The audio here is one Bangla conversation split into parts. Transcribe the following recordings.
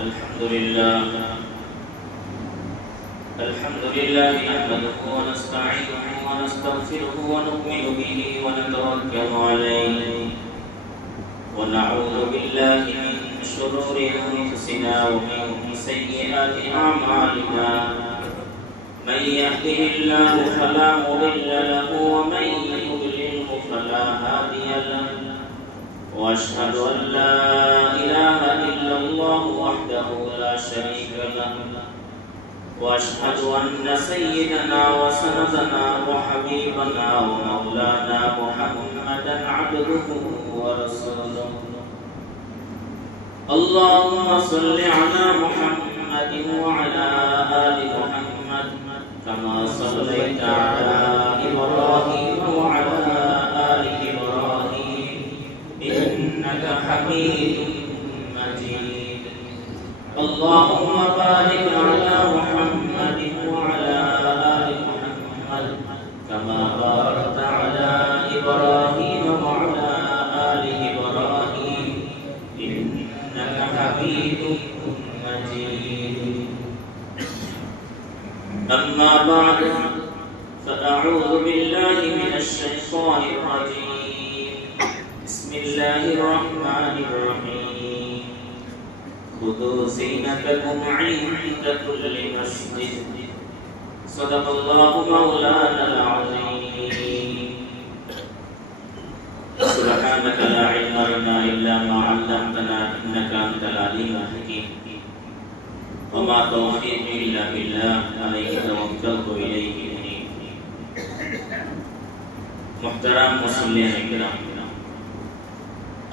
الحمد لله نحمده ونستعينه ونستغفره ونؤمن به ونتوكل عليه ونعوذ بالله من شرور أنفسنا ومن سيئات أعمالنا من يهده الله فلا مضل له ومن يضلل فلا هادي له وأشهد أن لا إله إلا الله وحده لا شريك له وأشهد أن سيدنا وسندنا وحبيبنا ومولانا محمدا عبده ورسوله اللهم صل على محمد وعلى آل محمد كما صليت على إبراهيم وعلى آل إبراهيم إنك حميد مجيد اللهم بارك على محمد وعلى آل محمد كما باركت على إبراهيم وعلى آل إبراهيم إنك حميد مجيد أما بعد فأعوذ بالله من الشيطان الرجيم بسم الله الرحمن الرحيم خذوا زينتكم عند كل مسجد صدق الله مولانا العظيم سبحانك لا علم لنا إلا ما علمتنا إنك أنت العليم الحكيم وما توفيقي إلا بالله عليه توكلت إليه أنيب محترم মুসলিম ইকরাম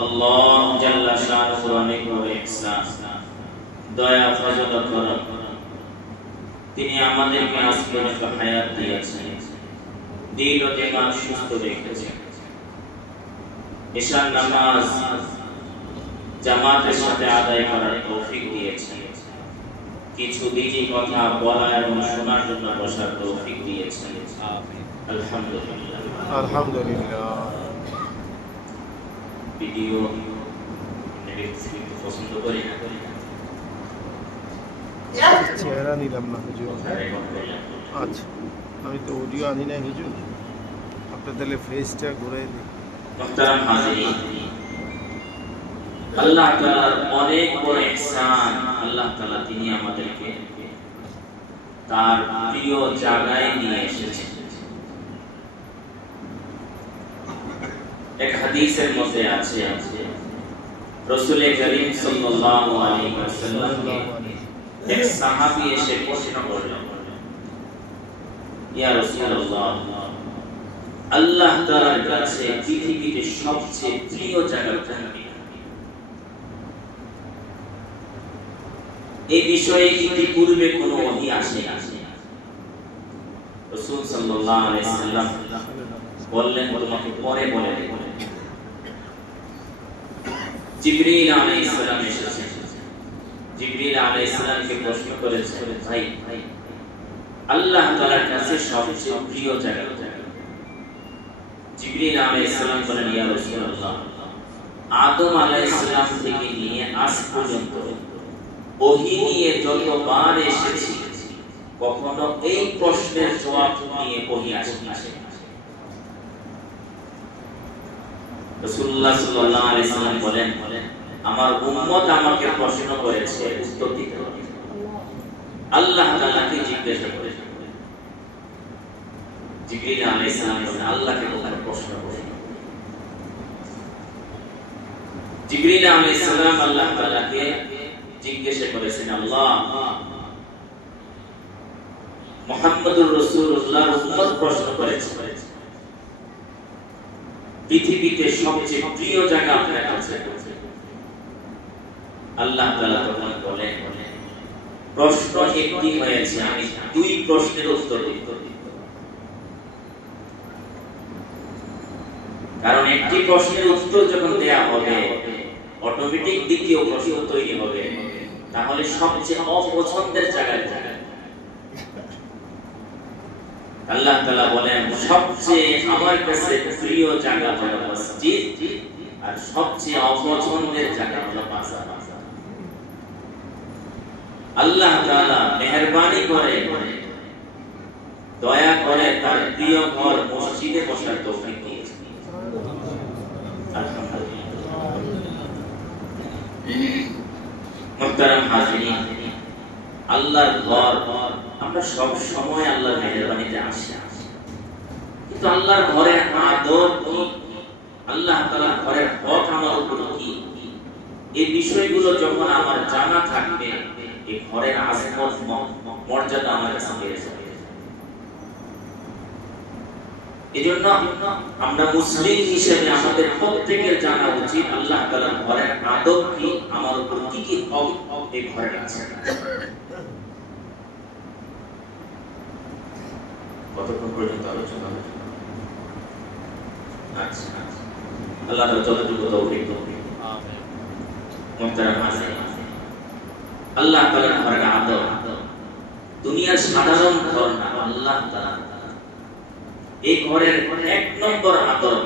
আল্লাহ জাল্লা শানুহু অনেক বড় ইহসান দয়া ফজল ও করম তিনি আমাদেরকে আজ পর্যন্ত হায়াত দিয়েছেন দিল ও দিমাগ সুস্থ রেখেছেন ঈশার নামাজ জামাতের সাথে আদায় করার তৌফিক দিয়েছেন কিছু দিনই কথা বলা এবং শোনার জন্য বসার তৌফিক দিয়েছেন আলহামদুলিল্লাহ আলহামদুলিল্লাহ ভিডিও নেগেটিভ পছন্দ করি না চেহারা নিলাম না হুজুর আচ্ছা আমি তো অডিও আনি নাই হুজুর আপনি তাহলে ফেসটা ঘুরে দিন মুহতারাম হাজিরিন আল্লাহ তাআলার অনেক বড় ইহসান আল্লাহ তাআলা তিনি আমাদেরকে তার প্রিয় জায়গায় নিয়ে এসেছেন এক হাদিসের মধ্যে আছে রাসূল করিম সাল্লাল্লাহু আলাইহি ওয়াসাল্লামকে এক সাহাবী এসে প্রশ্ন করলেন ইয়া রাসূলুল্লাহ আল্লাহ তাআলার কাছে পৃথিবীতে সবচেয়ে প্রিয় জায়গা কোনটি এই বিষয়ে ইতিপূর্বে কোনো ওহী আসে না রাসূল সাল্লাল্লাহু আলাইহি ওয়াসাল্লাম বললেন তোমাকে পরে বলে দেব জিবরিল আলাইহিস সালাম এসেছেন জিবরিল আলাইহিস সালামকে প্রশ্ন করেছেন ভাই আল্লাহ তাআলার কাছে সবচেয়ে প্রিয় জায়গা জিবরিল আলাইহিস সালাম বলেন ইয়া রাসূলুল্লাহ আদম আলাইহিস সালাম থেকে নিয়ে আজ পর্যন্ত ওহী নিয়ে যতবার এসেছি কখনো এই প্রশ্নের জবাব নিয়ে ওহী আসেনি রাসূলুল্লাহ সাল্লাল্লাহু আলাইহি সাল্লাম বলেন আমার উম্মত আমাকে প্রশ্ন করেছে উত্তর দিতে হবে আল্লাহ তাআলাকে জিজ্ঞাসা করেছে জিবরিল আলাইহিস সালাম বলেন আল্লাহকে কখনো প্রশ্ন করেন জিবরিল আলাইহিস সালাম আল্লাহ তাআলাকে জিজ্ঞাসা করেছেন আল্লাহ মুহাম্মদুর রাসূলুল্লাহর উম্মত প্রশ্ন করেছে পৃথিবীতে সবচেয়ে প্রিয় জায়গা আপনার কাছে আল্লাহ তাআলা তখন বলেন প্রশ্ন একটি হয়েছে আমি দুই প্রশ্নের উত্তর দিব কারণ একটি প্রশ্নের উত্তর যখন দেয়া হবে অটোমেটিক দ্বিতীয় প্রশ্ন তৈরি হবে তাহলে সবচেয়ে অপছন্দের জায়গায় আল্লাহ তাআলা বলেন সবচেয়ে আমার কাছে প্রিয় জায়গা হলো মসজিদ আর সবচেয়ে অপছন্দের জায়গা হলো বাজার আল্লাহ তাআলা মেহেরবানি করে দয়া করে তার প্রিয় ঘর মসজিদে বসার তৌফিক দিয়েছেন। আলহামদুলিল্লাহ। মুহতারাম হাজিরিন, আল্লাহর ঘর, আমরা সব সময় আল্লাহর মেহেরবানিতে আসি, কিন্তু আল্লাহর ঘরের আদব কি, আল্লাহ তাআলার ঘরের হক আমার উপর কি, এই বিষয়গুলো যখন আমার জানা থাকবে, এই ঘরের আজমত মর্যাদা আমার কাছে বেড়ে যাবে। এজন্য আমরা মুসলিম হিসেবে আমাদের প্রত্যেকের জানা উচিত আল্লাহ তাআলার ঘরের আদব কি, আমার উপর কি কি হক এই ঘরে আছে। কতক্ষণ পর্যন্ত আলোচনা হবে? আচ্ছা, আল্লাহ তাআলা যতটুকু তৌফিক দেন। আমিন। মুহতারাম হাজিরিন, আল্লাহ তাআলার ঘরের আদব দুনিয়ার সাধারণ ঘর না, আল্লাহ তাআলা এই ঘরের এক নম্বর আদব,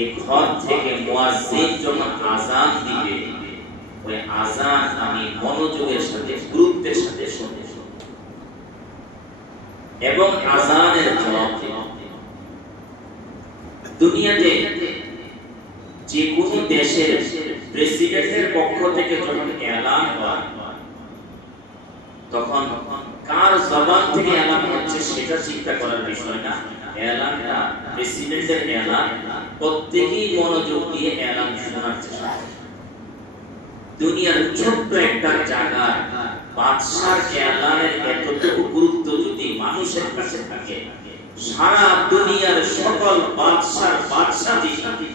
এই ঘর থেকে মুয়াজ্জিন যখন আযান দিবে, ওই আযান আমি মনোযোগের সাথে, গুরুত্বের সাথে শুনতে এবং আযানের জবাব দেব। দুনিয়াতে যে কোনো দেশের প্রেসিডেন্টের পক্ষ থেকে যখন এলান হয়, তখন কার জবান থেকে এলান হচ্ছে সেটা চিন্তা করার বিষয় না। এলানটা প্রেসিডেন্টের এলান, প্রত্যেকেই মনোযোগ দিয়ে এলান শোনার চেষ্টা করে। দুনিয়ার ছোট্ট একটা জায়গায় বাদশার এলানের এতটুকু গুরুত্ব যদি মানুষের কাছে থাকে, সারা দুনিয়ার সকল বাদশার বাদশা যিনি,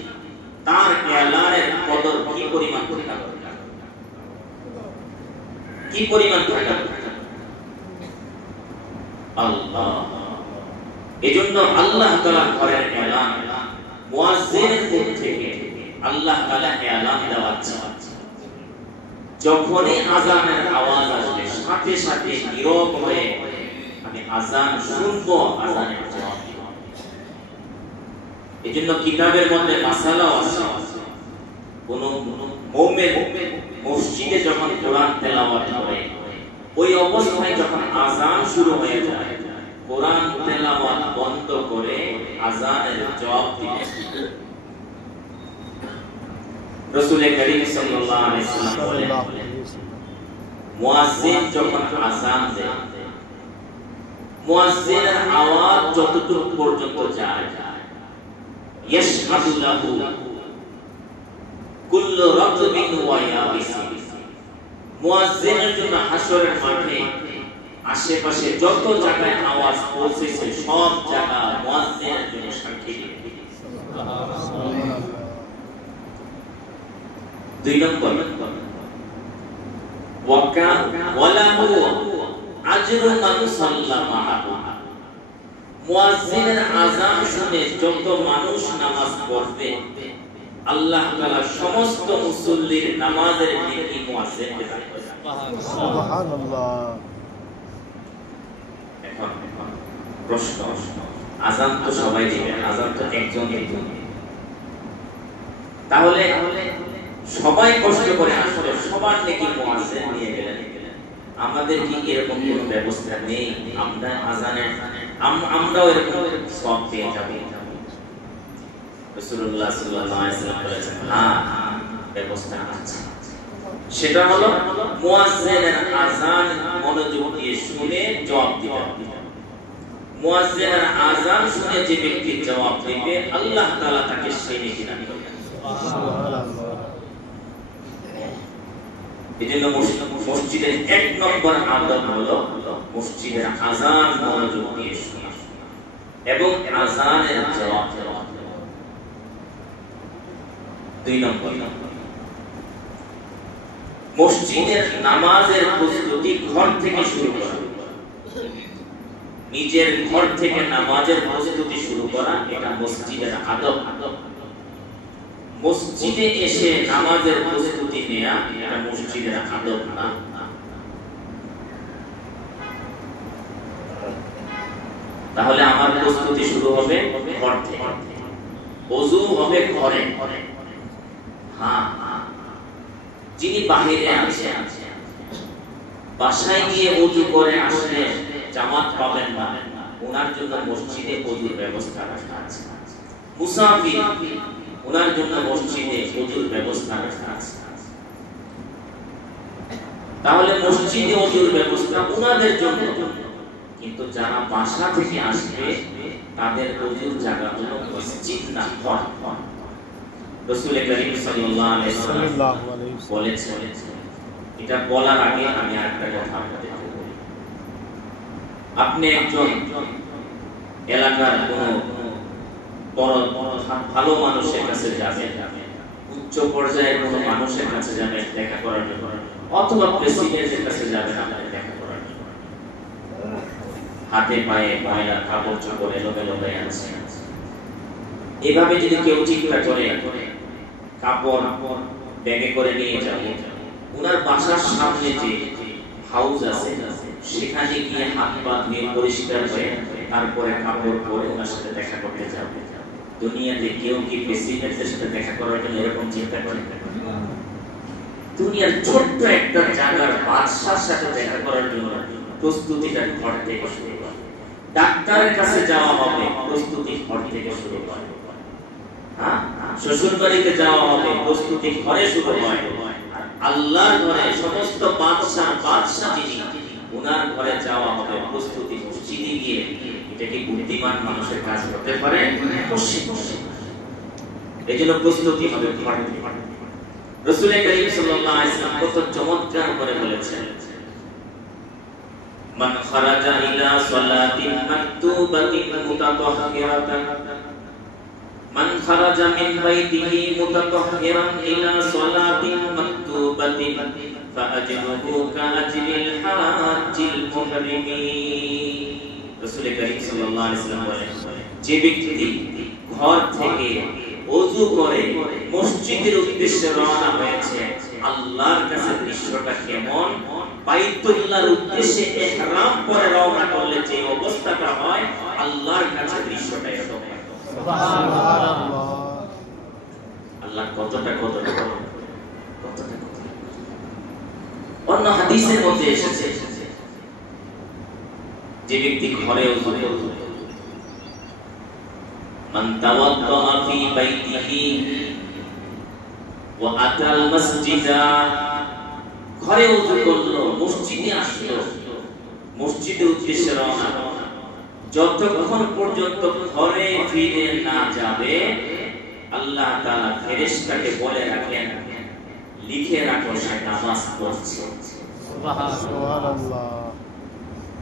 তার এলানের কদর কি পরিমাণ থাকা দরকার, কি পরিমাণ থাকা দরকার। আল্লাহ, এজন্য আল্লাহ তাআলা ঘরের এলান মুয়াজ্জিনের মুখ থেকে আল্লাহ তাআলা এলান দেওয়াচ্ছেন। যখনই আযানের আওয়াজ আসবে, সাথে সাথে নীরব হয়ে আমি আযান শুনবো, আযানের জবাব দিব। এজন্য কিতাবের মধ্যে মাসালা আছে, কোন মুমিন মসজিদে যখন কোরআন তেলাওয়াত করে, ওই অবস্থায় যখন আযান শুরু হয়ে যায়, কোরআন তেলাওয়াত বন্ধ করে আযানের জবাব দিবে। রাসূল করিম সাল্লাল্লাহু আলাইহি ওয়াসাল্লাম বলেন, মুয়াজ্জিন যখন আযান দেয়, মুয়াজ্জিনের আওয়াজ যতটুকু পর্যন্ত যায়, ইয়াশহাদু লাহু কুল্লু রাতবিন ওয়া ইয়াবিসিন, মুয়াজ্জিনের জন্য হাসরের মাঠে আশেপাশে যত জায়গায় আওয়াজ পৌঁছেছে, সব জায়গা মুয়াজ্জিনের জন্য সাক্ষী দিবে। সুবহানাল্লাহ। দুই নম্বর, ওয়ালাহু আজরু মান সাল্লামা, মুয়াজ্জিনের আযান শুনে যত মানুষ নামাজ পড়বে, আল্লাহ তাআলা সমস্ত মুসল্লির নামাজের নেকি মুয়াজ্জিনকে দান করেন। সুবহানাল্লাহ। এখন প্রশ্ন, আযান তো সবাই দিবে, আযান তো একজন দিবে, তাহলে সবাই কষ্ট করে আসলে সবার নেকি মুয়াজ্জিন নিয়ে গেলেন, আমাদের কি এরকম কোনো ব্যবস্থা নেই? আমরা আযানের আমরাও এরকম সওয়াব পেয়ে যাব? রাসূলুল্লাহ সাল্লাল্লাহু আলাইহি ওয়াসাল্লাম বলেছেন, হ্যাঁ, ব্যবস্থা আছে। সেটা হলো মুয়াজ্জিনের আযান মনোযোগ দিয়ে শুনে জবাব দিতে হবে। মুয়াজ্জিনের আযান শুনে যে ব্যক্তি জবাব দিবে, আল্লাহ তাআলা তাকে সেই নেকি দান করবেন। সুবহানাল্লাহ। এজন্য মসজিদের এক নম্বর আদব হলো মসজিদের আযান মনোযোগ দিয়ে শোনা এবং আযানের জবাব দেওয়া। দুই নম্বর, মসজিদের নামাজের প্রস্তুতি ঘর থেকে শুরু করা। নিজের ঘর থেকে নামাজের প্রস্তুতি শুরু করা, এটা মসজিদের আদব। মসজিদে এসে নামাজের প্রস্তুতি নেওয়া, এটা মসজিদের আদব না। তাহলে আমার প্রস্তুতি শুরু হবে ঘর থেকে, ওযু হবে ঘরে। হ্যাঁ, যিনি বাহিরে আছেন বাসায় গিয়ে ওযু করে আসলে জামাত পাবেন না, ওনার জন্য মসজিদে ওযুর ব্যবস্থা রাখা আছে। মুসাফির, ওনার জন্য মসজিদে ওযুর ব্যবস্থা রাখা আছে। তাহলে মসজিদে ওযুর ব্যবস্থা ওনাদের জন্য, কিন্তু যারা বাসা থেকে আসবে তাদের ওযুর জায়গা হলো মসজিদ না ঘর। রাসূল করিম সাল্লাল্লাহু আলাইহি ওয়াসাল্লাম বলেছেন, এটা বলার আগে আমি আরেকটা কথা আপনাদের বলি। আপনি একজন এলাকার কোনো বড় ভালো মানুষের কাছে যাবেন, উচ্চ পর্যায়ের কোনো মানুষের কাছে যাবেন দেখা করার জন্য, অথবা প্রেসিডেন্টের কাছে যাবেন আপনাদের দেখা করার জন্য, হাতে পায়ে ময়লা কাপড় চোপড় এলোমেলো হয়ে আছে, এভাবে যদি কেউ চিন্তা করে কাপড় ব্যাগে করে নিয়ে যাবে, ওনার বাসার সামনে যে হাউস আছে সেখানে গিয়ে হাত পা ধুয়ে পরিষ্কার হয়ে তারপরে কাপড় পরে ওনার সাথে দেখা করতে যাবে। দুনিয়াতে কেউ কি প্রেসিডেন্টের সাথে দেখা করার জন্য এরকম চিন্তা করে? দুনিয়ার ছোট্ট একটা জায়গার বাদশার সাথে দেখা করার জন্য প্রস্তুতিটা ঘর থেকে শুরু হয়। ডাক্তারের কাছে যাওয়া হবে, প্রস্তুতি ঘর থেকে শুরু হয়। হ্যাঁ, শ্বশুর বাড়িতে যাওয়া হবে, প্রস্তুতি ঘরে শুরু হয়। আল্লাহর ঘরে সমস্ত বাদশা যিনি, ওনার ঘরে যাওয়া হবে, প্রস্তুতি মসজিদে গিয়ে। এটা কি বুদ্ধিমান মানুষের কাজ হতে পারে? এজন্য প্রস্তুতি হবে ঘর থেকে। রাসূল করিম সাল্লাল্লাহু আলাইহি ওয়াসাল্লাম কত চমৎকার করে বলেছেন, মান খারাজা ইলা সালাতিন মাকতুবাতিন মুতাতাহহিরাতান, মান খারাজা মিন বাইতিহি মুতাতাহহিরান ইলা সালাতিন মাকতুবাতিন ফাআজরুহু কাআজরিল হাজ্জিল মুহরিমি। রাসূল করিম সাল্লাল্লাহু আলাইহি ওয়াসাল্লাম বলেন, যে ব্যক্তি ঘর থেকে ওযু করে মসজিদের উদ্দেশ্যে রওনা হয়েছে, আল্লাহর কাছে দৃশ্যটা কেমন? বাইতুল্লাহর উদ্দেশ্যে ইহরাম পরে রওনা করলে যে অবস্থাটা হয়, আল্লাহর কাছে দৃশ্যটা এরকম। সুবহানাল্লাহ। আল্লাহ কতটা অন্য হাদিসের মধ্যে এসেছে, যে ব্যক্তি ঘরে ওযু করে, মান তাওয়াদ্দা ফি বাইতিহি ওয়া আতাল মসজিদা, ঘরে ওযু করলো, মসজিদে আসলো, মসজিদের উদ্দেশ্যে রওনা, যতক্ষণ পর্যন্ত ঘরে ফিরে না যাবে আল্লাহ তাআলা ফেরেশতাকে বলে রাখেন, লিখে রাখো সে নামাজ পড়ছে। সুবহানাল্লাহ।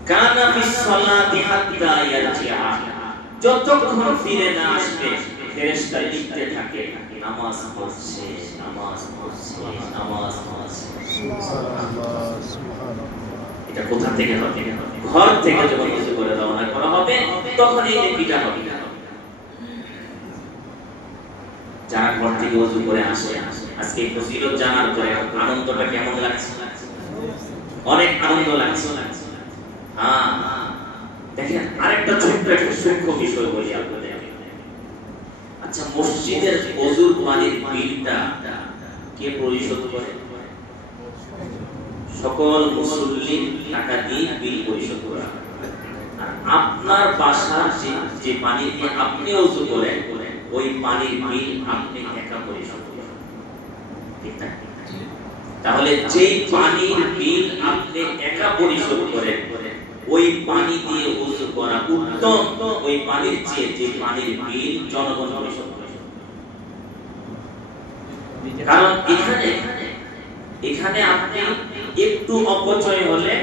কানা ফিস সালাতি হাত্তা ইয়ারজিআ, যতক্ষণ ফিরে না আসবে ফেরেশতা লিখতে থাকে নামাজ পড়ছে, নামাজ পড়ছে, নামাজ পড়ছে। সুবহানাল্লাহ, সুবহানাল্লাহ। এটা কোথা থেকে হবে? ঘর থেকে যখন ওযু করে রওনা করা হবে তখন এই নেকিটা হবে। যারা ঘর থেকে ওযু করে আসে, আজকে ফজিলত জানার পরে আনন্দটা কেমন লাগছে? অনেক আনন্দ লাগছে। হ্যাঁ, দেখেন আরেকটা ছোট্ট একটা সূক্ষ্ম বিষয় বলি আপনাদের। আচ্ছা, মসজিদের ওযুর পানির বিলটা কে পরিশোধ করে? সকল মুসল্লি টাকা দিয়ে বিল পরিশোধ করে। আর আপনার বাসার যে পানি দিয়ে আপনি ওযু করেন, ওই পানির বিল আপনি একা পরিশোধ করেন। ঠিক না? তাহলে যেই পানির বিল আপনি একা পরিশোধ করেন, ওই পানি দিয়ে ওযু করা উত্তম ওই পানির চেয়ে যে পানির বিল জনগণ পরিশোধ করে। কারণ এখানে আপনি একটু অপচয় হলে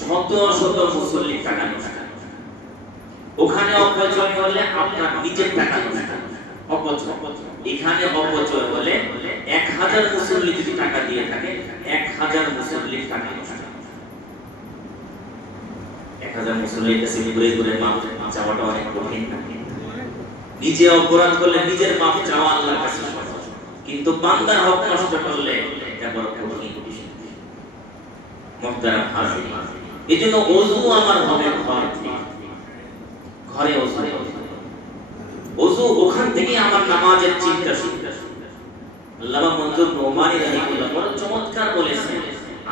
শত শত মুসল্লির টাকা নষ্ট, ওখানে অপচয় হলে আপনার নিজের টাকা নষ্ট। অপচয় এখানে অপচয় হলে 1000 মুসল্লি যদি টাকা দিয়ে থাকে, 1000 মুসল্লির টাকা নষ্ট। 1000 মুসল্লির কাছে ঘুরে মাপ চাওয়াটা অনেক কঠিন। নিজে অপরাধ করলে নিজের মাপ চাওয়া আল্লাহর কাছে সহজ, কিন্তু বান্দার হক নষ্ট করলে এটা বড় কঠিন বিষয়। মুহতারাম হাজির, এজন্য ওযু আমার হবে ঘর থেকে, ঘরে ওযু ওখান থেকে আমার নামাজের চিন্তা শুরু। আল্লামা মনজুর নোমানী রাহিমাহুল্লাহ বড় চমৎকার বলেছেন,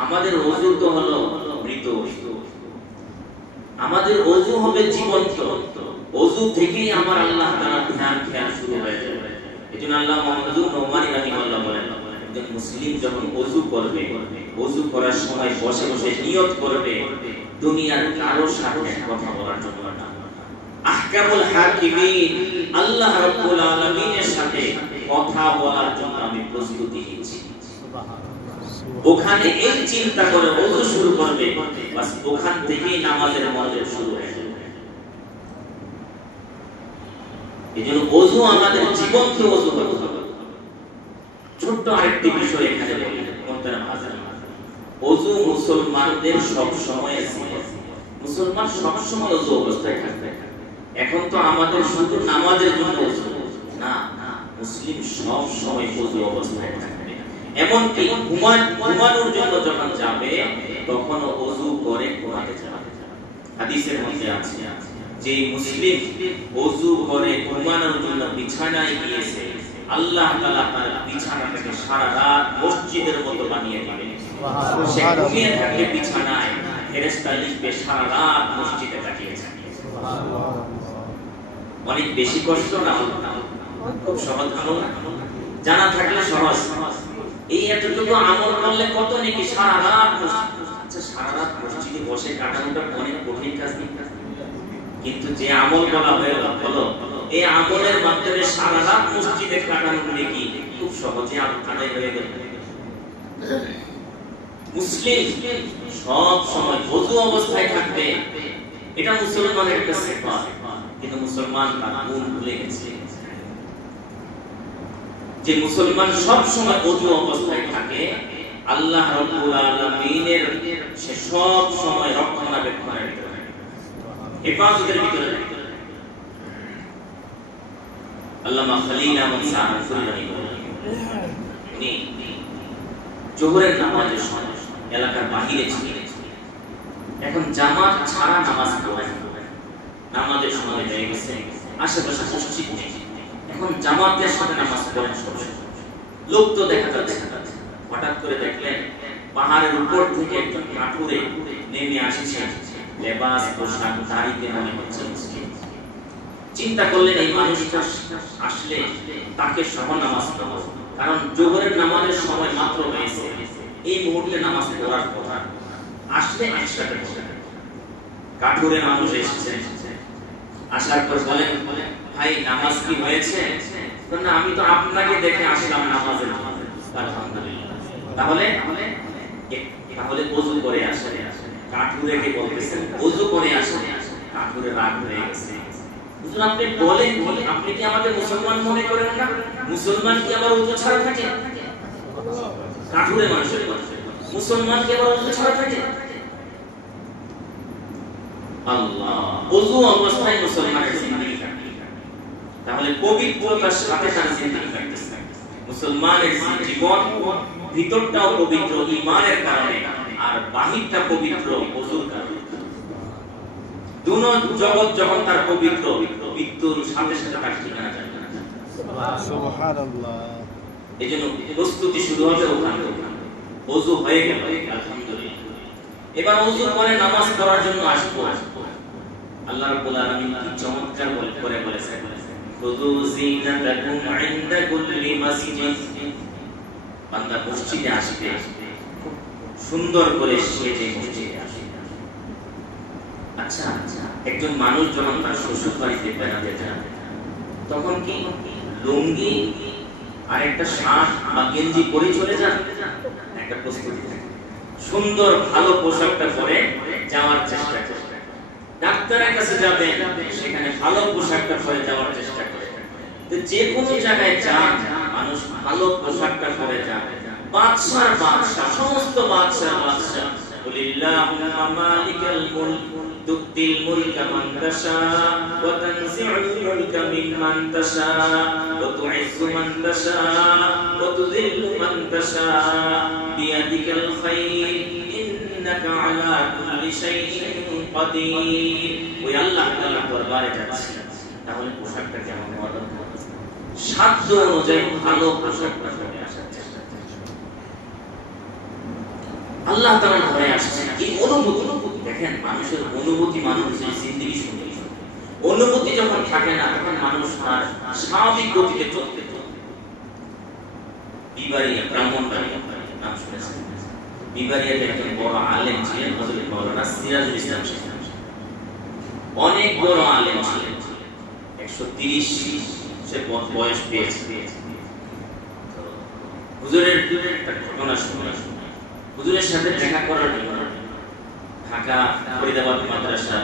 আমাদের ওযু তো হলো মৃত। আমাদের ওযু হবে জীবন্ত, ওযু থেকেই আমার আল্লাহ তাআলার ধ্যান খেয়াল শুরু হয়ে যাবে। এজন্য আল্লাহ মুহাম্মদ নোমানী রাহিমাহুল্লাহ বলেন, একজন মুসলিম যখন ওযু করবে, ওযু করার সময় বসে বসে নিয়ত করবে দুনিয়ার কারো সাথে কথা বলার জন্য না, আহকামুল হাকিমিন আল্লাহ রাব্বুল আলামিনের সাথে কথা বলার জন্য আমি প্রস্তুতি নিচ্ছি। ওখানে এই চিন্তা করে ওযু শুরু করবে, বাস ওখান থেকেই নামাজের মনোযোগ শুরু হয়ে যাবে। এজন্য ওযু আমাদের জীবন্ত ওযু হতে হবে। ছোট্ট আরেকটি বিষয় এখানে বলি, মোহতারাম হাজির, ওযু মুসলমানদের সব সময় আছে। মুসলমান সব সময় ওযু অবস্থায় থাকবে। এখন তো আমাদের শুধু নামাজের জন্য ওযু না, মুসলিম সব সময় ওযু অবস্থায় থাকবে। এমনকি ঘুমানোর জন্য যখন যাবে তখন ওযু করে ঘুমাতে যাবে। হাদিসের মধ্যে আছে যে মুসলিম ওযু করে ঘুমানোর জন্য বিছানায় গিয়েছে, আল্লাহ তাআলা তার বিছানাটাকে সারা রাত মসজিদের মতো বানিয়ে দিবেন। সে ঘুমিয়ে থাকে বিছানায়, ফেরেশতা লিখবে সারা রাত মসজিদে কাটিয়েছে। অনেক বেশি কষ্ট না, খুব সহজ আমল, জানা থাকলে সহজ। এই এতটুকু আমল করলে কত নাকি সারা রাত মসজিদে। আচ্ছা, সারা রাত মসজিদে বসে কাটানোটা অনেক কঠিন কাজ, কিন্তু যে আমল বলা হলো এই আমলের মাধ্যমে সারা রাত মসজিদে কাটানো নাকি খুব সহজে আদায় হয়ে গেল। মুসলিম সব সময় ওযু অবস্থায় থাকবে, এটা মুসলমানের একটা সিফাত, কিন্তু মুসলমান তার গুণ ভুলে গেছে। যে মুসলমান সব সময় ওযু অবস্থায় থাকে, আল্লাহ রাব্বুল আলামিনের সে সব সময় রক্ষণাবেক্ষণের ভিতরে, হেফাজতের ভিতরে। আল্লামা খলিল আহমদ সাহাফুল্লাহ উনি জোহরের নামাজের সময় এলাকার বাহিরে ছিলেন। এখন জামাত ছাড়া নামাজ পড়ে, নামাজের সময় হয়ে গেছে, আশেপাশে মসজিদ নেই। এখন জামাতের সাথে নামাজ পড়েন সব, লোক তো দেখা যাচ্ছে। হঠাৎ করে দেখলেন পাহাড়ের উপর থেকে একজন কাঠুরে নেমে আসছে, লেবাস পোশাক দাড়িতে মনে হচ্ছে মুসলিম। চিন্তা করলেন এই মানুষটা আসলে তাকে সহ নামাজ পড়াবো, কারণ জোহরের নামাজের সময় মাত্র হয়েছে, এই মুহূর্তে নামাজ পড়ার কথা, আসলে একসাথে পড়ে। কাঠুরে মানুষ এসেছেন, আসার পর বলেন, ভাই নামাজ কি হয়েছে? না, আমি তো আপনাকে দেখে আসলাম নামাজের জন্য। আলহামদুলিল্লাহ। তাহলে ওযু করে আসে। কাঠুরেকে বলতেছেন ওযু করে আসে। কাঠুরে রাগ হয়ে গেছে, হুজুর আপনি বলেন, আপনি কি আমাকে মুসলমান মনে করেন না? মুসলমান কি আবার ওযু ছাড়া থাকে? কাঠুরে মানুষের কথা, মুসলমান কি আবার ওযু ছাড়া থাকে? আল্লাহ, ওযু অবস্থায় মুসলমানের জিন্দেগি কাটে। তাহলে পবিত্রতার সাথে তার জিন্দেগি কাটতেছে। মুসলমানের জীবন ভিতরটাও পবিত্র ঈমানের কারণে, আর বাহিরটা পবিত্র ওযুর কারণে। দুনো জগৎ যখন তার পবিত্র, মৃত্যুর সাথে সাথে তার ঠিকানা যাবে না। সুবহানাল্লাহ। এজন্য প্রস্তুতি শুরু হবে ওখান থেকে। ওযু হয়ে গেল, আলহামদুলিল্লাহ। এবার ওযু করে নামাজ পড়ার জন্য আসবো। আল্লাহ রাব্বুল আলামিন কি চমৎকার করে বলেছেন, খুযু যিনাতাকুম ইনদা কুল্লি মাসজিদ। বান্দা মসজিদে আসবে, সুন্দর করে সেজে মসজিদে আসবে। আচ্ছা, একজন মানুষ যখন তার শ্বশুর বাড়িতে বেড়াতে যায়, তখন কি লুঙ্গি আর একটা শার্ট বা গেঞ্জি পরে চলে যান? একটা প্রস্তুতি থাকে, সুন্দর ভালো পোশাকটা পরে যাওয়ার চেষ্টা করে। ডাক্তারের কাছে যাবেন, সেখানে ভালো পোশাকটা পরে যাওয়ার চেষ্টা করে। তো যে কোনো জায়গায় যান, মানুষ ভালো পোশাকটা পরে যান। বাদশার বাদশা, সমস্ত বাদশার বাদশা, কুলিল্লাহুম্মা মালিকাল মুলক তুতিল মুলকা মান তাশা ওয়া তানজিউল মুলকা মিম্মান তাশা ওয়া তুইজ্জু মান তাশা ওয়া তুযিল্লু মান তাশা বিয়াদিকাল খায়র ইন্নাকা আলা কুল্লি শাইইন কাদির। ওই আল্লাহ তাআলার দরবারে যাচ্ছি, তাহলে পোশাকটা কেমন হওয়া দরকার? সাধ্য অনুযায়ী ভালো পোশাক পরে আসার চেষ্টা। আল্লাহ তাআলার ভয়ে আসছে। এই অনুভূতি দেখেন, মানুষের অনুভূতি মানুষের জিন্দেগি শুনে, অনুভূতি যখন থাকে না তখন মানুষ তার স্বাভাবিক গতিতে চলতে থাকে। বিবারিয়া ব্রাহ্মণবাড়িয়া নাম শুনেছেন? বিবারিয়াতে একজন বড় আলেম ছিলেন হযরত মাওলানা সিরাজুল ইসলাম সাহেব। অনেক বড় আলেম ছিলেন, 130 সে বয়স পেয়েছে। হুজুরের একটা ঘটনা শুনে হুজুরের সাথে দেখা করার জন্য ঢাকা ফরিদাবাদ মাদ্রাসা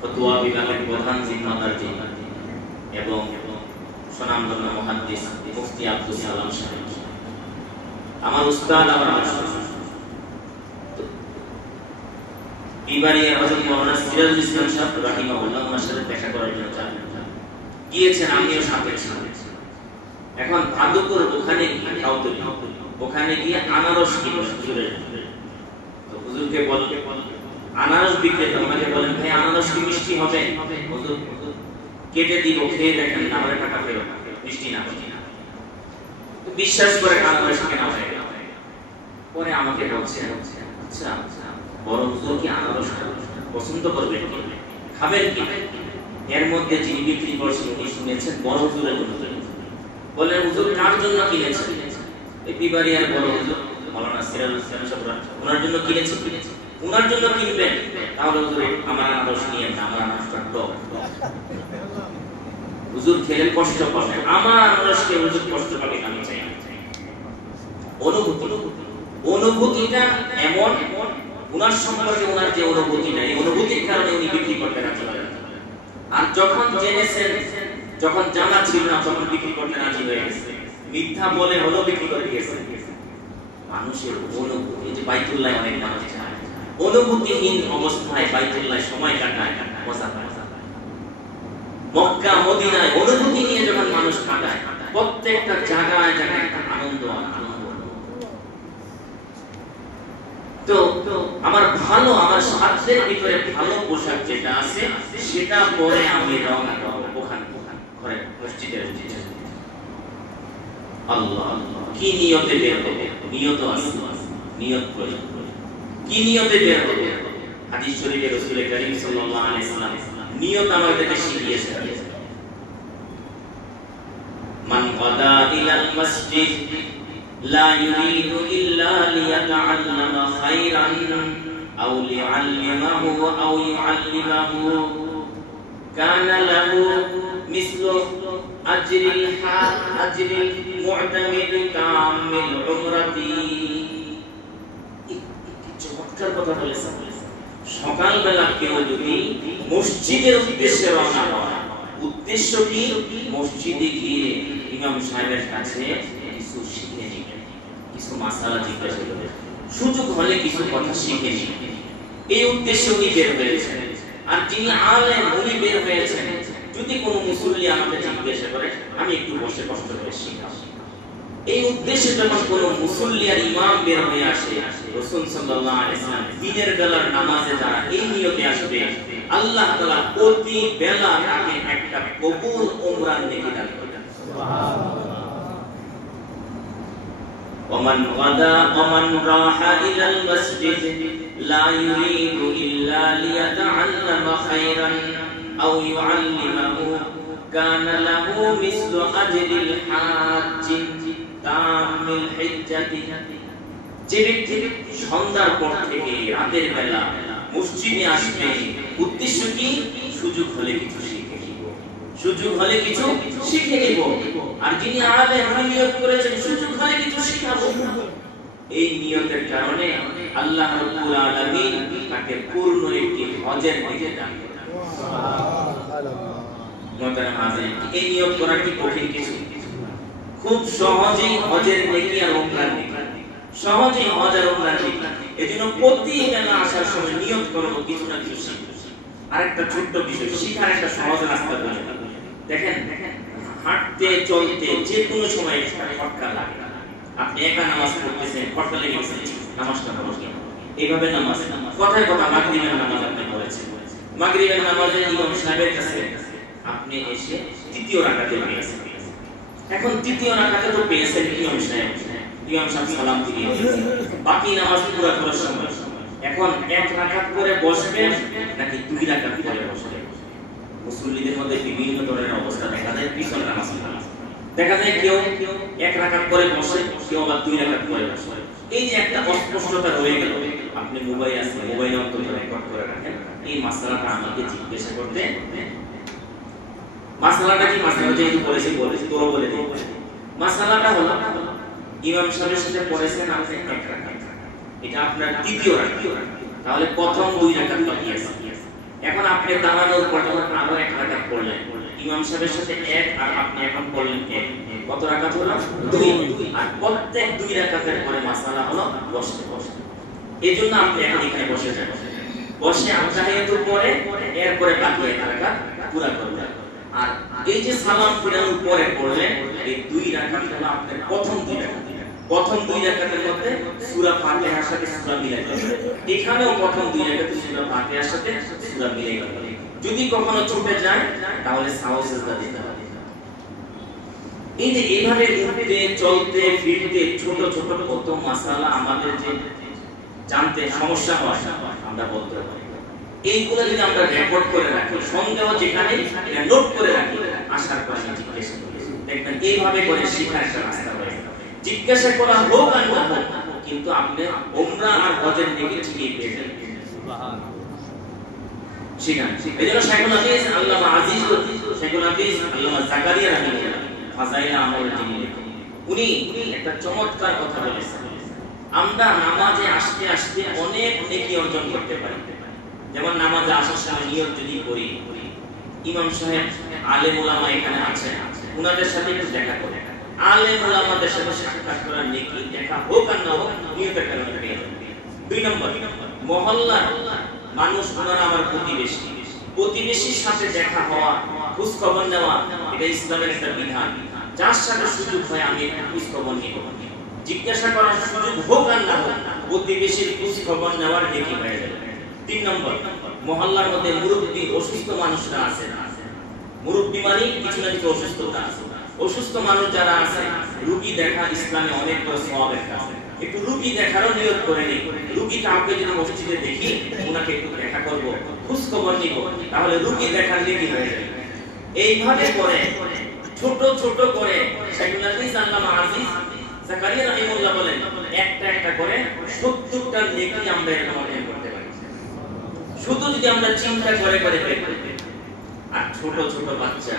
ফতোয়া বিভাগের প্রধান জিম্মাদার এবং সুনামধন্য মুহাদ্দিস মুফতি আব্দুল সালাম সাহেব, আমার উস্তাদ, আমার বিবারিয়া হযরত মাওলানা সিরাজুল ইসলাম সাহেব রাহিমাহুল্লাহ ওনার সাথে দেখা করার জন্য গিয়েছেন, আমিও সাথে ছিলাম। এখন ভাদুপুর ওখানে গিয়ে আনারস কিনলেন হুজুরের। তো হুজুরকে বলতে আনারস বিক্রেতা ওনাকে বলেন, ভাই আনারস কি মিষ্টি হবে? হুজুর কেটে দিব, খেয়ে দেখেন, না হলে টাকা ফেরত, মিষ্টি না। বিশ্বাস করে আনারস কেনা হয়ে গেল। পরে আমাকে বলছে, আচ্ছা বড় হুজুর কি আনারস পছন্দ করবেন, খাবেন কি? এর মধ্যে যিনি বিক্রি করছেন উনি শুনেছেন বড় হুজুরের জন্য। বলেন হুজুর কার জন্য কিনেছেন? এই বিবারিয়ার বড় হুজুর মাওলানা সিরাজুল ইসলাম সাহেব ওনার জন্য কিনেছি। ওনার জন্য কিনবেন, তাহলে হুজুর আমার আনারস নিয়ে না, আমার আনারসটা টক। হুজুর খেলে কষ্ট পাবেন, আমার আনারস খেয়ে হুজুর কষ্ট পাবেন, আমি চাই। অনুভূতিটা এমন, ওনার সম্পর্কে ওনার যে অনুভূতিটা, এই অনুভূতির কারণে উনি বিক্রি করতে রাজি হলেন। আর যখন জেনেছেন, যখন জানা ছিল না, তখন বিক্রি করতে রাজি হয়ে গেছে। মিথ্যা বলে হলো বিক্রি করে দিয়েছে। মানুষের অনুভূতি, যে বাইতুল্লাহ অনেক মানুষ যায়, অনুভূতিহীন অবস্থায় বাইতুল্লাহ সময় কাটায়, মজা পায়। মক্কা মদিনায় অনুভূতি নিয়ে যখন মানুষ কাটায়, প্রত্যেকটা জায়গায় জায়গায় একটা আনন্দ। তো আমার ভালো, আমার সাধ্যের ভিতরে ভালো পোশাক যেটা আছে সেটা পরে আমি রওনা করব ওখানে ঘরে মসজিদে। আল্লাহ কি নিয়তে বের হবে? নিয়ত আছে, নিয়ত প্রয়োজন। কি নিয়তে বের হবে? হাদিস শরীফে রাসূল করিম সাল্লাল্লাহু আলাইহি ওয়াসাল্লাম নিয়ত আমাদেরকে শিখিয়েছেন। মান গাদা ইলাল মসজিদ لا يريد إلا ليتعلم خيرا أو ليعلمه أو يعلمه كان له مثل أجر المعتمد تام العمرة। চমৎকার কথা বলেছেন। সকালবেলা কেউ যদি মসজিদের উদ্দেশ্যে রওনা হয়, উদ্দেশ্য কি? মসজিদে গিয়ে ইমাম সাহেবের কাছে কিছু শিখে নেবেন, কিছু মাসালা জিজ্ঞাসা করবেন, সুযোগ হলে কিছু কথা শিখে নেবেন, এই উদ্দেশ্যে উনি বের হয়েছেন। আর যিনি আলেম উনি বের হয়েছেন, যদি কোনো মুসল্লি আমাকে জিজ্ঞাসা করে আমি একটু বসে কষ্ট করে শিখাবো, এই উদ্দেশ্যে যখন কোনো মুসল্লি আর ইমাম বের হয়ে আসে, রাসূল সাল্লাল্লাহু আলাইহি ওয়াসাল্লাম দিনের বেলার নামাজে যারা এই নিয়তে আসবে, আল্লাহ তাআলা প্রতি বেলা তাকে একটা কবুল উমরার নেকি দান করেন। সুবহানাল্লাহ। ومن غدا ومن راح إلى المسجد لا يريد إلا ليتعلم خيرا أو يعلمه كان له مثل أجر الحاج تام الحجة। যে ব্যক্তি সন্ধ্যার পর থেকে রাতের বেলা মসজিদে আসবে, উদ্দেশ্য কি? সুযোগ হলে কিছু শিখে নিব, সুযোগ হলে কিছু শিখে নিব। আর যিনি আলেম উনি নিয়ত করেছেন সুযোগ হলে কিছু শিখাবো। এই নিয়তের কারণে আল্লাহ রাব্বুল আলামিন তাকে পূর্ণ একটি হজের দিকে দান করেন। সুবহানাল্লাহ। মোহতারাম হাজিরিন, এই নিয়ত করা কি কঠিন কিছু? খুব সহজেই হজের নেকি আর উমরার নেকি, সহজেই হজ আর উমরার নেকি। এজন্য প্রতি বেলা আসার সময় নিয়ত করব কিছু না কিছু শিখব। আরেকটা ছোট্ট বিষয়, শিখার একটা সহজ রাস্তা বলি। দেখেন, হাঁটতে চলতে যে কোনো সময় ফটকা লাগে। আপনি একা নামাজ পড়তেছেন, ফটকা লেগে গেছে, নামাজটা পড়বেন এইভাবে। নামাজ কথায় কথা মাগরিবের নামাজ আপনি পড়েছেন, মাগরিবের নামাজে ইমাম সাহেবের কাছে আপনি এসে তৃতীয় রাকাতে পেয়েছেন। এখন তৃতীয় রাকাতে তো পেয়েছেন ইমাম সাহেব, ইমাম সাহেব সালাম দিয়ে বাকি নামাজ পুরো করার সময় এখন এক রাকাত করে বসবেন নাকি দুই রাকাত করে বসবেন? মুসল্লিদের মধ্যে বিভিন্ন ধরনের অবস্থা দেখা যায়। পিছনে নামাজ দেখা যায় কেউ এক রাকাত করে বসে, কেউ আবার দুই রাকাত করে বসে। এই যে একটা অস্পষ্টতা রয়ে গেল, আপনি মোবাইলে অন্তত রেকর্ড করে রাখেন। এই মাসআলাটা আমাকে জিজ্ঞাসা করতে, মাসআলাটা কি? মাসআলা যেহেতু বলেছি তোরা বলে দিই। মাসআলাটা হলো ইমাম সাহেবের সাথে পড়েছেন আপনি এক রাকাত, এটা আপনার দ্বিতীয় রাকাত, তাহলে প্রথম দুই রাকাত বাকি আছে। এখন আপনি দাঁড়ানোর পর যখন আরো এক রাকাত পড়লেন, ইমাম সাহেবের সাথে এক আর আপনি এখন পড়লেন এক, কত রাকাত হলো? দুই। আর প্রত্যেক দুই রাকাতের পরে মাসআলা হলো বসতে। এজন্য আপনি এখন এখানে বসে যান, বসে আত্তাহিয়াতুর পরে এরপরে বাকি এক রাকাত পুরো করবেন। আর এই যে সালাম ফিরানোর পরে পড়লেন, এই দুই রাকাত হলো আপনার প্রথম দুই রাকাত। প্রথম দুই রাকাতের মধ্যে সূরা ফাতিহার সাথে সূরা মিলাই যাবে। এখানেও প্রথম দুই রাকাতে সূরা ফাতিহার সাথে সূরা মিলাই যাবে। যদি কখনো ছুটে যায় তাহলে সাহু সিজদা দিতে হবে। এই যে এইভাবে উঠতে চলতে ফিরতে ছোট ছোট কত মাসালা আমাদের যে জানতে সমস্যা হয় আমরা বলতে পারি। এইগুলো যদি আমরা রেকর্ড করে রাখি, সন্দেহ যেখানে এটা নোট করে রাখি, আসার পর জিজ্ঞাসা করি, দেখবেন এইভাবে করে শেখার একটা রাস্তা রয়েছে। জিজ্ঞাসা করা হোক আর না হোক, কিন্তু আপনি উমরা আর হজের দিকে ঠিকই পেয়ে যাবেন। সুবহানাল্লাহ। শিখান। এজন্য শাইখুল হাদিস আল্লামা আজিজ শাইখুল হাদিস আল্লামা জাকারিয়া রাহিমাহুল্লাহ ফাজাইলে আমল যিনি লেখেন, উনি একটা চমৎকার কথা বলেছেন। আমরা নামাজে আসতে আসতে অনেক নেকি অর্জন করতে পারি। যেমন নামাজে আসার সময় নিয়ত যদি করি, ইমাম সাহেব আলেম উলামা এখানে আছেন, উনাদের সাথে একটু দেখা করে, আলেম উলামাদের সাথে সাক্ষাৎ করার নেকি দেখা হোক আর না হোক নিয়তের কারণে পেয়ে যাবেন। দুই নম্বর, মহল্লার মানুষ ওনারা আমার প্রতিবেশীর সাথে দেখা হওয়া, খোঁজ খবর নেওয়া, এটা ইসলামের একটা বিধান। যার সাথে সুযোগ হয় আমি খোঁজ খবর নিব, জিজ্ঞাসা করার সুযোগ হোক আর না হোক, প্রতিবেশীর খোঁজ খবর নেওয়ার নেকি হয়ে যাবে। তিন নম্বর, মহল্লার মধ্যে মুরব্বী অসুস্থ মানুষরা আছে, মুরব্বী মানে কিছু না কিছু অসুস্থতা আছে, অসুস্থ মানুষ যারা আছে, রোগী দেখা ইসলামে অনেক বড় সওয়াবের কাজ। একটু রোগী দেখারও নিয়ত করে নেই, রোগী কাউকে যদি মসজিদে দেখি ওনাকে একটু দেখা করব, খোঁজ খবর নিব, তাহলে রোগী দেখার নেকি হয়ে যাবে। এইভাবে করে ছোট ছোট করে শাইখুল হাদিস আল্লামা আজিজ জাকারিয়া রাহিমাহুল্লাহ বলেন, একটা একটা করে 70টা নেকি আমরা এরকম অর্জন করতে পারি, শুধু যদি আমরা চিন্তা করে করে করি। আর ছোট ছোট বাচ্চা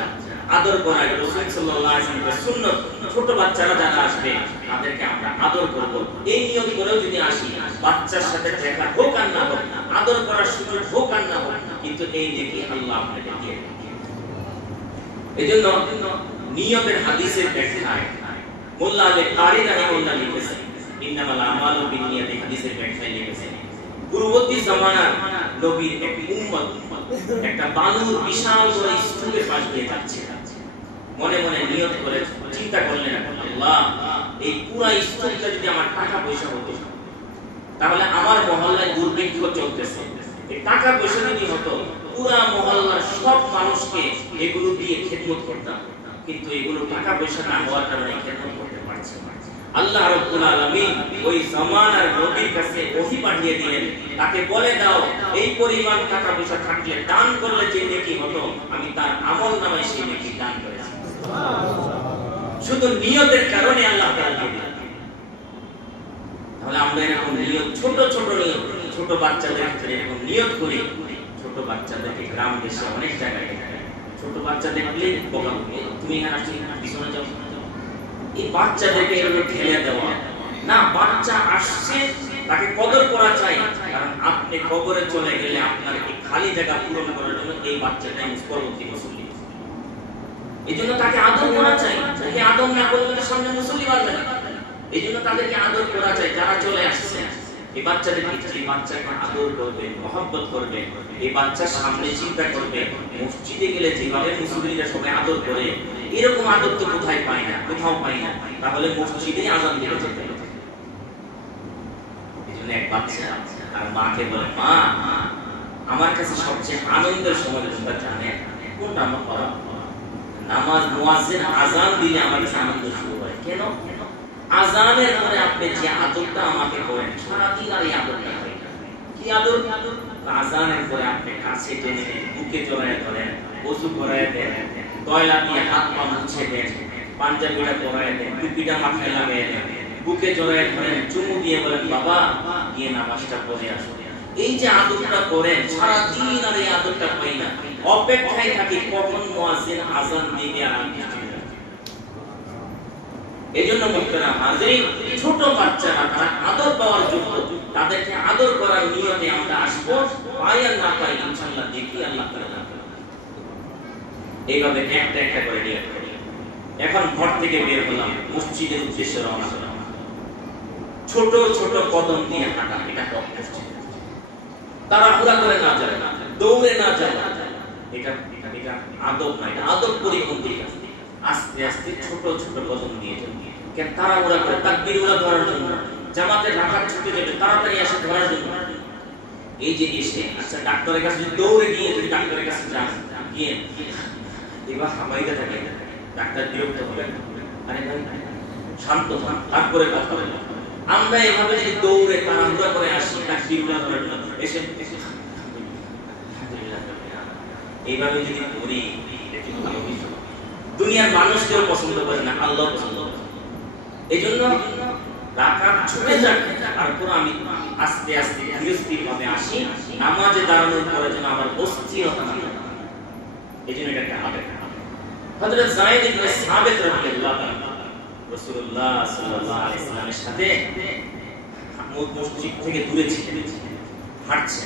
আদর করা, রাসূল সাল্লাল্লাহু আলাইহি ওয়াসাল্লামের সুন্নাত, ছোট বাচ্চারা যারা আসবে তাদেরকে আমরা আদর করব। এই নিয়ত করেও যদি আসি, বাচ্চার সাথে দেখা হোক আর না হোক, আদর করার সুযোগ হোক আর না হোক, কিন্তু এই নেকি আল্লাহ আপনাকে দিয়ে দেন। এজন্য নিয়তের হাদিসের ব্যাখ্যায় মোল্লা আলী কারি রাহিমাহুল্লাহ লিখেছেন, ইন্নামাল আমালু বিন্নিয়াতি, হাদিসের ব্যাখ্যায় লিখেছেন, পূর্ববর্তী জামানার নবীর এক উম্মত একটা বালুর বিশাল বড় স্তূপের পাশ দিয়ে যাচ্ছে, মনে মনে নিয়ত করে চিন্তা করলেন, আল্লাহ এই পুরো স্তূপটা যদি আমার টাকা পয়সা হতো, তাহলে আমার মহল্লায় দুর্ভিক্ষ চলতেছে, এই টাকা পয়সা যদি হতো পুরো মহল্লার সব মানুষকে এগুলো দিয়ে খেদমত করতাম, কিন্তু এগুলো টাকা পয়সা না হওয়ার কারণে খেদমত করতে পারছি না। আল্লাহ রাব্বুল আলামিন ওই জামানার নবীর কাছে ওহী পাঠিয়ে দিলেন, তাকে বলে দাও এই পরিমাণ টাকা পয়সা থাকলে দান করলে যে নেকি হতো, আমি তার আমলনামায় সেই নেকি দান করেছি। শুধু নিয়তের কারণে আল্লাহ তাআলা দিলেন। তাহলে আমরা এরকম নিয়ত, ছোট ছোট নিয়ত, ছোট বাচ্চাদের ক্ষেত্রে এরকম নিয়ত করি। ছোট বাচ্চাদেরকে গ্রাম দেশে অনেক জায়গায় ছোট বাচ্চা দেখলে বকাবকি, তুমি এখানে আসছো, পিছনে যাও, এই বাচ্চাদেরকে এভাবে ঠেলে দেওয়া না। বাচ্চা আসছে, তাকে কদর করা চাই, কারণ আপনি কবরে চলে গেলে আপনার এই খালি জায়গা পূরণ করার জন্য এই বাচ্চাটাই পরবর্তী মুসল্লি। এই জন্য তাকে আদর করা চাই, তাকে আদর না করলে সামনে মুসল্লি পারবে না। এই জন্য তাদেরকে আদর করা চাই যারা চলে আসছে। এই বাচ্চাদেরকে, এই বাচ্চাকে আদর করবে, মহব্বত করবে, এই বাচ্চার সামনে চিন্তা করবে, মসজিদে গেলে যেভাবে মুসল্লিরা সবাই আদর করে, এরকম আদর তো কোথায় পাই না, কোথাও পাই না, তাহলে মসজিদে আযান দিতে যেতে হবে। এজন্য এক বাচ্চা আর মাকে বলে, মা আমার কাছে সবচেয়ে আনন্দের সময় তোমরা জানে কোনটা? আমার বাবা নামাজ, মুয়াজ্জিন আযান দিলে আমার কাছে আনন্দ শুরু হয়। কেন? আজানের পরে আপনি যে আদরটা আমাকে করেন সারাদিন আর এই আদরটা হয় কি আদর? আজানের পরে আপনি কাছে টেনে বুকে জড়ায় ধরেন, ওযু করায় দেন, তয়লা দিয়ে হাত পা মুছে দেন, পাঞ্জাবিটা পরায় দেন, টুপিটা মাথায় লাগিয়ে দেন, বুকে জড়ায় ধরেন, চুমু দিয়ে বলেন বাবা গিয়ে নামাজটা পড়ে আসো। এই যে আদরটা করেন সারাদিন আর এই আদরটা পাই না, অপেক্ষায় থাকি কখন মুয়াজ্জিন আজান দিবে আর আমি এজন্য মুহতারাম হাজিরিন, ছোট বাচ্চারা তারা আদর পাওয়ার যোগ্য, তাদেরকে আদর করার নিয়তে আমরা আসব, পাই আর না পাই ইনশাআল্লাহ দেখি আল্লাহ তাআলা। এইভাবে একটা একটা করে নিয়ত করি। এখন ঘর থেকে বের হলাম, মসজিদের উদ্দেশ্যে রওনা হলাম। ছোট ছোট কদম দিয়ে হাঁটা, এটা অভ্যাস। তাড়াহুড়া করে না যায়, দৌড়ে না যায়, এটা এটা আদব না, এটা আদব পরিপন্থী। আস্তে আস্তে ছোট ছোট কদম দিয়ে যান। কেন তাড়াহুড়া করে তাকবীরুল্লাহ ধরার জন্য, জামাতে রাকাত ছুটে যাবে তাড়াতাড়ি এসে ধরার জন্য। এই যে এসে আচ্ছা ডাক্তারের কাছে যদি দৌড়ে গিয়ে যদি ডাক্তারের কাছে যান, গিয়ে এবার হামাইতে থাকে, ডাক্তার বিরক্ত হবেন, আরে ভাই শান্ত হন, তারপরে কথা বলেন। আমরা এভাবে যদি দৌড়ে তাড়াহুড়া করে আসি তাকবীরুল্লাহ ধরার জন্য, এসে এইভাবে যদি করি দুনিয়ার মানুষ কেউ পছন্দ করে না, আল্লাহ পছন্দ করে। এইজন্য রাকাত ছুটে যাক, তারপর আমি আস্তে আস্তে ধীরস্থির ভাবে আসি, নামাজে দাঁড়ানোর পরে যেন আমার অস্থিরতা না হয়। এইজন্য এটা একটা আবেগ। হযরত যায়েদ ইবনে সাবিত রাদিয়াল্লাহু তাআলা রাসূলুল্লাহ সাল্লাল্লাহু আলাইহি ওয়াসাল্লামের সাথে মসজিদ থেকে দূরে ছিলেন, হাঁটছে।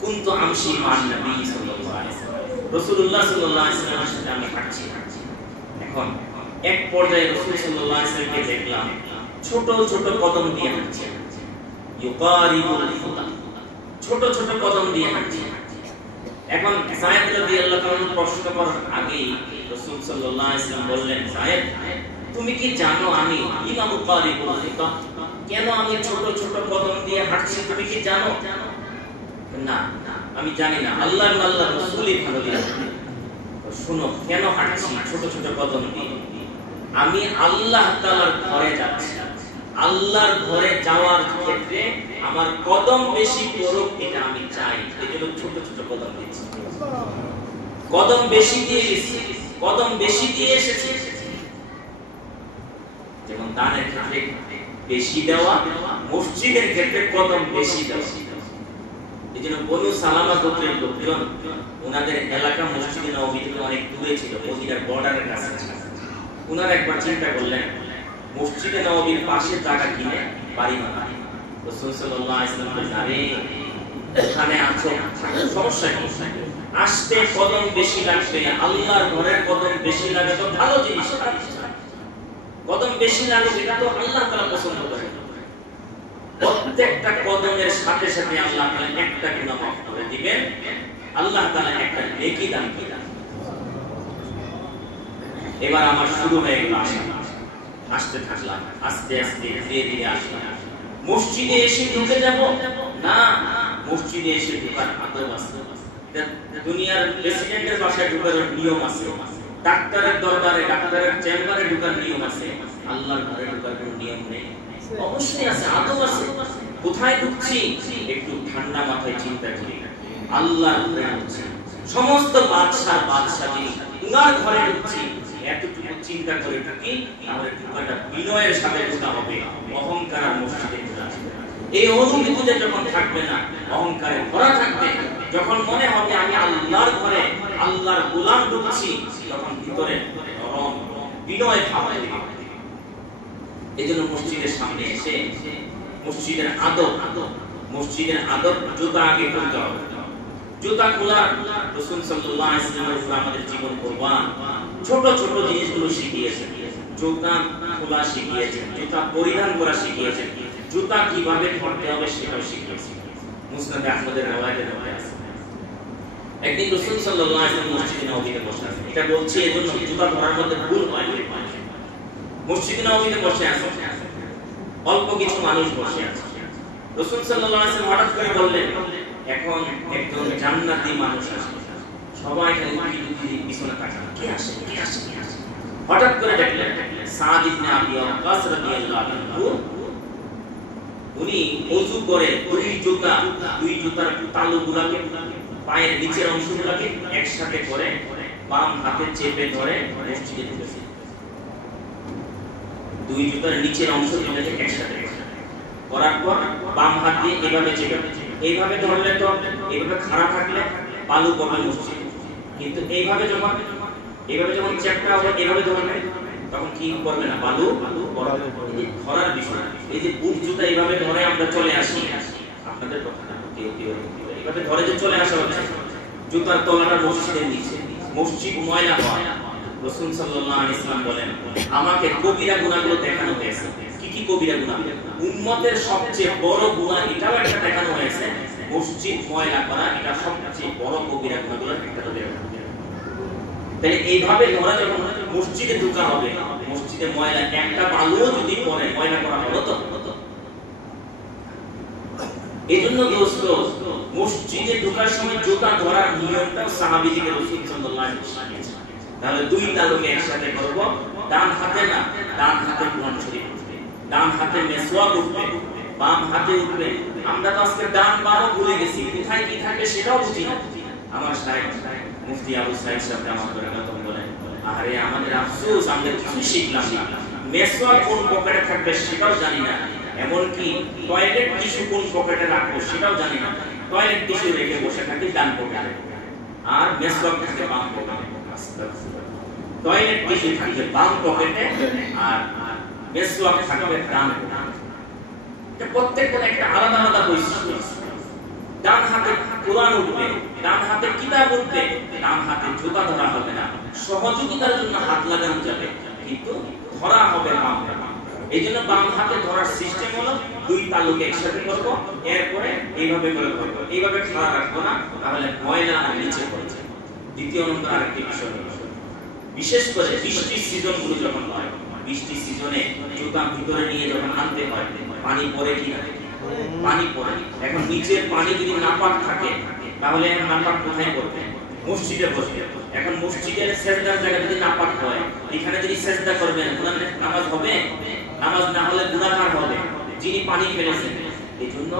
কুনতু আমশি মান নবী সাল্লাল্লাহু আলাইহি ওয়াসাল্লাম, রাসূলুল্লাহ সাল্লাল্লাহু আলাইহি ওয়াসাল্লামের সাথে আমি হাঁটছি। এখন এক পর্যায়ে রাসূল সাল্লাল্লাহু আলাইহি ওয়াসাল্লামকে দেখলাম ছোট ছোট কদম দিয়ে হাঁটছে, ইউকারিবুল ফুতা, ছোট ছোট কদম দিয়ে হাঁটছে। এখন যায়েদ রাদিয়াল্লাহু তাআলা প্রশ্ন করার আগেই রাসূল সাল্লাল্লাহু আলাইহি ওয়াসাল্লাম বললেন, যায়েদ তুমি কি জানো আমি ইমাম ইউকারিবুল ফুতা, কেন আমি ছোট ছোট কদম দিয়ে হাঁটছি তুমি কি জানো? না আমি জানি না, আল্লাহ রাসূলই ভালো জানেন। শুনো কেন হাঁটছি ছোট ছোট কদম দিয়ে। আমি আল্লাহ তাআলার ঘরে যাচ্ছি, আল্লাহর ঘরে যাওয়ার ক্ষেত্রে আমার কদম বেশি পড়ুক এটা আমি চাই, এজন্য ছোট ছোট কদম দিয়েছি। কদম বেশি দিয়ে এসেছি, কদম বেশি দিয়ে এসেছি। যেমন দানের ক্ষেত্রে বেশি দেওয়া, মসজিদের ক্ষেত্রে কদম বেশি দেওয়া। এজন্য বনু সালামা গোত্রের লোকজন, ওনাদের এলাকা মসজিদে নববী থেকে অনেক দূরে ছিল, মদিনার বর্ডারের কাছে ছিল। ওনারা একবার চিন্তা করলেন মসজিদে নববীর পাশে জায়গা কিনে বাড়ি বানাবে। রাসূল সাল্লাল্লাহু আলাইহি ওয়াসাল্লাম বললেন, আরে ওখানে আছো সমস্যা কি, আসতে কদম বেশি লাগবে, আল্লাহর ঘরের কদম বেশি লাগে তো ভালো জিনিস, কদম বেশি লাগে এটা তো আল্লাহ তাআলা পছন্দ করেন। প্রত্যেকটা কদমের সাথে সাথে আল্লাহ তাআলা একটা গুনাহ মাফ করে দিবেন, আল্লাহ তাআলা একটা নেকি দান করেন। এবার আমার শুরু হয়ে গেল আসতে থাকলাম, আস্তে আস্তে ধীরে ধীরে আসলাম। মসজিদে এসে ঢুকে যাব না, মসজিদে এসে ঢোকার আদব আছে। দুনিয়ার প্রেসিডেন্টের বাসায় ঢোকার নিয়ম আছে, ডাক্তারের দরবারে ডাক্তারের চেম্বারে ঢোকার নিয়ম আছে, আল্লাহর ঘরে ঢোকার কোনো নিয়ম নেই। অবশ্যই আছে, আদব আছে। কোথায় ঢুকছি একটু ঠান্ডা মাথায় চিন্তা করি, আল্লাহর ঘরে ঢুকছি, সমস্ত বাদশার বাদশা যিনি উনার ঘরে ঢুকছি, এতটুকু চিন্তা করে ঢুকি, তাহলে ঢুকাটা বিনয়ের সাথে ঢুকা হবে, অহংকার আর মসজিদে ঢুকা। এই অনুভূতিতে যখন থাকবে না, অহংকারে ভরা থাকবে, যখন মনে হবে আমি আল্লাহর ঘরে আল্লাহর গোলাম ঢুকছি, তখন ভিতরে নরম বিনয় ভাব হবে। এজন্য মসজিদের সামনে এসে মসজিদের আদব, মসজিদের আদব জুতা আগে করতে হবে। জুতা খোলা রাসূল সাল্লাল্লাহু আলাইহি ওয়াসাল্লাম আমাদের জীবন কুরবান, ছোট ছোট জিনিসগুলো শিখিয়েছেন। জুতা খোলা শিখিয়েছেন, জুতা পরিধান করা শিখিয়েছেন, জুতা কিভাবে পরতে হবে সেটাও শিখিয়েছেন। মুসনাদ আহমদের রওয়ায়াতে আছে, একদিন রাসূল সাল্লাল্লাহু আলাইহি ওয়াসাল্লাম মসজিদে নববীতে বসে আছেন। এটা বলছি এজন্য জুতা ধরার মধ্যে ভুল হয়। মসজিদে নববীতে বসে আছেন, অল্প কিছু মানুষ বসে আছে। রাসূল সাল্লাল্লাহু আলাইহি ওয়াসাল্লাম হঠাৎ করে বললেন, এখন একজন জান্নাতি মানুষ আসে। সবাই খালি পিছনে তাকান, কে আসে কে আসে কে আসে। হঠাৎ করে দেখলেন সাদ ইবনে আবি ওয়াক্কাস রাদিয়াল্লাহু আনহু উনি ওযু করে দুই জুতার তালুগুলোকে পায়ের নিচের অংশগুলোকে একসাথে করে বাম হাতে চেপে ধরে মসজিদে ঢুকেছেন। দুই জুতার নিচের অংশগুলোকে একসাথে করার পর বাম হাত দিয়ে এভাবে চেপে, এইভাবে ধরলে তো এইভাবে খাড়া থাকলে বালু পড়বে মসজিদে, কিন্তু এইভাবে যখন চেপটা হবে এভাবে ধরবে তখন কি করবে না, বালু পড়বে। ধরার বিষয় এই যে বুট জুতা এইভাবে ধরে আমরা চলে আসি, আপনাদের কথা না, এইভাবে ধরে যে চলে আসা হচ্ছে, জুতার তলাটা মসজিদের নিচে, মসজিদ ময়লা হয়। রাসূল সাল্লাল্লাহু আলাইহি ওয়াসাল্লাম বলেন আমাকে কবিরা গুনাহগুলো দেখানো হয়েছে। কি কি কবিরা গুনাহ? উম্মতের সবচেয়ে বড় গুনাহ এটাও একটা দেখানো হয়েছে, মসজিদ ময়লা করা, এটা সবচেয়ে বড় কবিরা গুনাহগুলোর একটা দেখানো হয়েছে। তাহলে এইভাবে ধরা যখন মসজিদে ঢোকা হবে, মসজিদে ময়লা একটা বালুও যদি পড়ে ময়লা করা হলো তো। এজন্য দোস্ত মসজিদে ঢোকার সময় জুতা ধরার নিয়মটা সাহাবী থেকে রাসূল সাল্লাল্লাহু আলাইহি ওয়াসাল্লাম দিয়েছেন। তাহলে দুই তালুকে একসাথে করব, ডান হাতে না, ডান হাতে কোরআন শরীফ উঠবে, ডান হাতে মেসওয়াক উঠবে, বাম হাতে উঠবে। আমরা তো আজকে ডান বামও ভুলে গেছি, কোথায় কি থাকবে সেটাও বুঝি না। আমার শাইখ মুফতি আবু সাইদ সাহেব আমার করে কথা বলেন, আরে আমাদের আফসোস, আমরা কিছু শিখলাম না, মেসওয়াক কোন পকেটে থাকবে সেটাও জানি না, এমনকি টয়লেট টিস্যু কোন পকেটে রাখবো সেটাও জানি না। টয়লেট টিস্যু রেখে বসে থাকি ডান পকেটে, আর মেসওয়াক থাকে বাম পকেটে। টয়লেট টিস্যু থাকে বাম পকেটে আর মেসওয়াক থাকবে ডান পকেটে। এটা প্রত্যেকটা একটা আলাদা আলাদা বৈশিষ্ট্য। ডান হাতে কোরআন উঠবে, ডান হাতে কিতাব উঠবে, ডান হাতে জুতা ধরা হবে না, সহযোগিতার জন্য হাত লাগানো যাবে, কিন্তু ধরা হবে বাম হাতে। এইজন্য বাম হাতে ধরার সিস্টেম হলো দুই তালুকে একসাথে করব, এরপরে এইভাবে করে করব, এইভাবে খাড়া রাখবো না, তাহলে ময়লা নিচে পড়ে যাবে। দ্বিতীয় নম্বর আরেকটি বিষয় হলো, বিশেষ করে বৃষ্টির সিজন গুলো যখন হয়, বৃষ্টির সিজনে জুতা ভিতরে নিয়ে যখন আনতে হয়, পানি পড়ে কিনা, পানি পড়ে। এখন নিচের পানি যদি নাপাক থাকে তাহলে নাপাক কোথায় পড়বে? মসজিদে পড়বে। এখন মসজিদের সেজদার জায়গা যদি নাপাক হয়, এখানে যদি সেজদা করবেন নামাজ হবে? নামাজ না হলে গুনাহগার হবে যিনি পানি ফেলেছেন। এইজন্য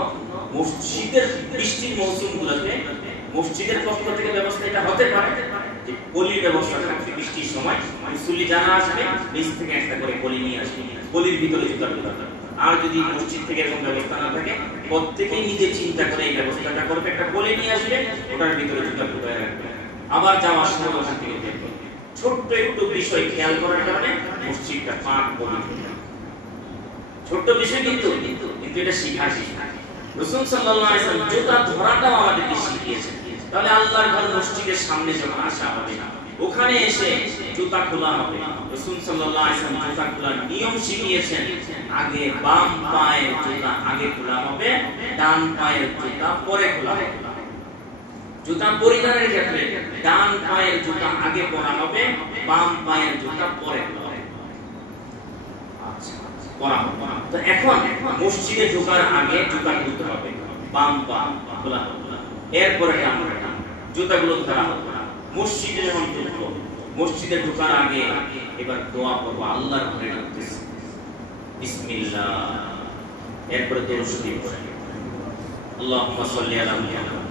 মসজিদের বৃষ্টির মৌসুমগুলোতে মসজিদের পক্ষ থেকে ব্যবস্থা এটা হতে পারে যে পলির ব্যবস্থা থাকবে, বৃষ্টির সময় মুসল্লি জানা আসবে, নিচ থেকে একটা করে পলি নিয়ে আসবে, পলির ভিতরে জুতা ঢোকাবে। আর যদি মসজিদ থেকে এরকম ব্যবস্থা না থাকে, প্রত্যেকেই নিজে চিন্তা করে এই ব্যবস্থাটা করবে, একটা পলি নিয়ে আসবে, ওটার ভিতরে জুতা ঢুকায় রাখবে, আবার যাওয়ার সময় ওখান থেকে বের করবে। ছোট্ট একটু বিষয় খেয়াল করার কারণে মসজিদটা পাক পবিত্র। ছোট্ট বিষয় কিন্তু এটা শিক্ষা। রাসূল সাল্লাল্লাহু আলাইহি ওয়াসাল্লাম জুতা ধরাটাও আমাদেরকে শিখিয়েছেন। তাহলে আল্লাহর ঘর মসজিদের সামনে যখন আসা হবে, ওখানে এসে জুতা খোলা হবে। রাসূল সাল্লাল্লাহু আলাইহি ওয়াসাল্লাম জুতা খোলার নিয়ম শিখিয়েছেন। আগে বাম পায়ের জুতা আগে খোলা হবে, ডান পায়ের জুতা পরে খোলা হবে। জুতা পরিধানের ক্ষেত্রে ডান পায়ের জুতা আগে পরা হবে, বাম পায়ের জুতা পরে খোলা হবে। পরা হবে। তো এখন মসজিদে ঢোকার আগে জুতা খুলতে হবে, বাম পা খোলা হবে, এরপরে ডান পা, জুতাগুলো ধরা হবে। মসজিদে যখন ঢুকবো, মসজিদে ঢোকার আগে এবার দোয়া করব, আল্লাহর ঘরে ঢুকতেছি, বিসমিল্লাহ, এরপরে দরুদ শরীফ পড়ব, আল্লাহুম্মা সাল্লি আলা মুহাম্মাদ।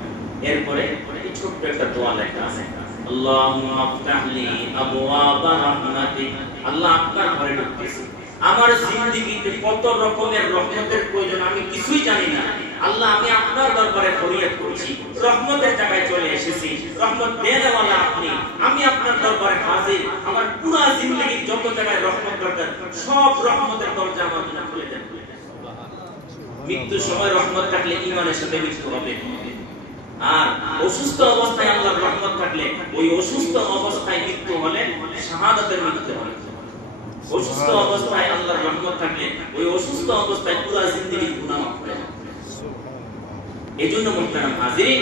এরপরে এই ছোট্ট একটা দোয়া লেখা আছে, আল্লাহুম্মা আফতাহলি আবওয়াবা রাহমাতিক। আল্লাহ আপনার ঘরে ঢুকতেছি, আমার জিন্দেগিতে কত রকমের রহমতের প্রয়োজন আমি কিছুই জানি না। আল্লাহ আমি আপনার দরবারে ফরিয়াদ করছি, রহমতের জায়গায় চলে এসেছি, রহমত দেওয়ালা আপনি, আমি আপনার দরবারে হাজির। আমার পুরো জিন্দেগির যত জায়গায় রহমত দরকার সব রহমতের দরজা আমার জন্য খুলে দেন। মৃত্যুর সময় রহমত থাকলে ঈমানের সাথে মৃত্যু হবে, আর অসুস্থ অবস্থায় আল্লাহর রহমত থাকলে ওই অসুস্থ অবস্থায় মৃত্যু হলে শাহাদাতের মৃত্যু হবে। অসুস্থ অবস্থায় আল্লাহর রহমত থাকলে ওই অসুস্থ অবস্থায় পুরো জিন্দেগি গুনাহ মাফ হয়ে যাবে। এজন্য মুহতারাম হাজিরিন,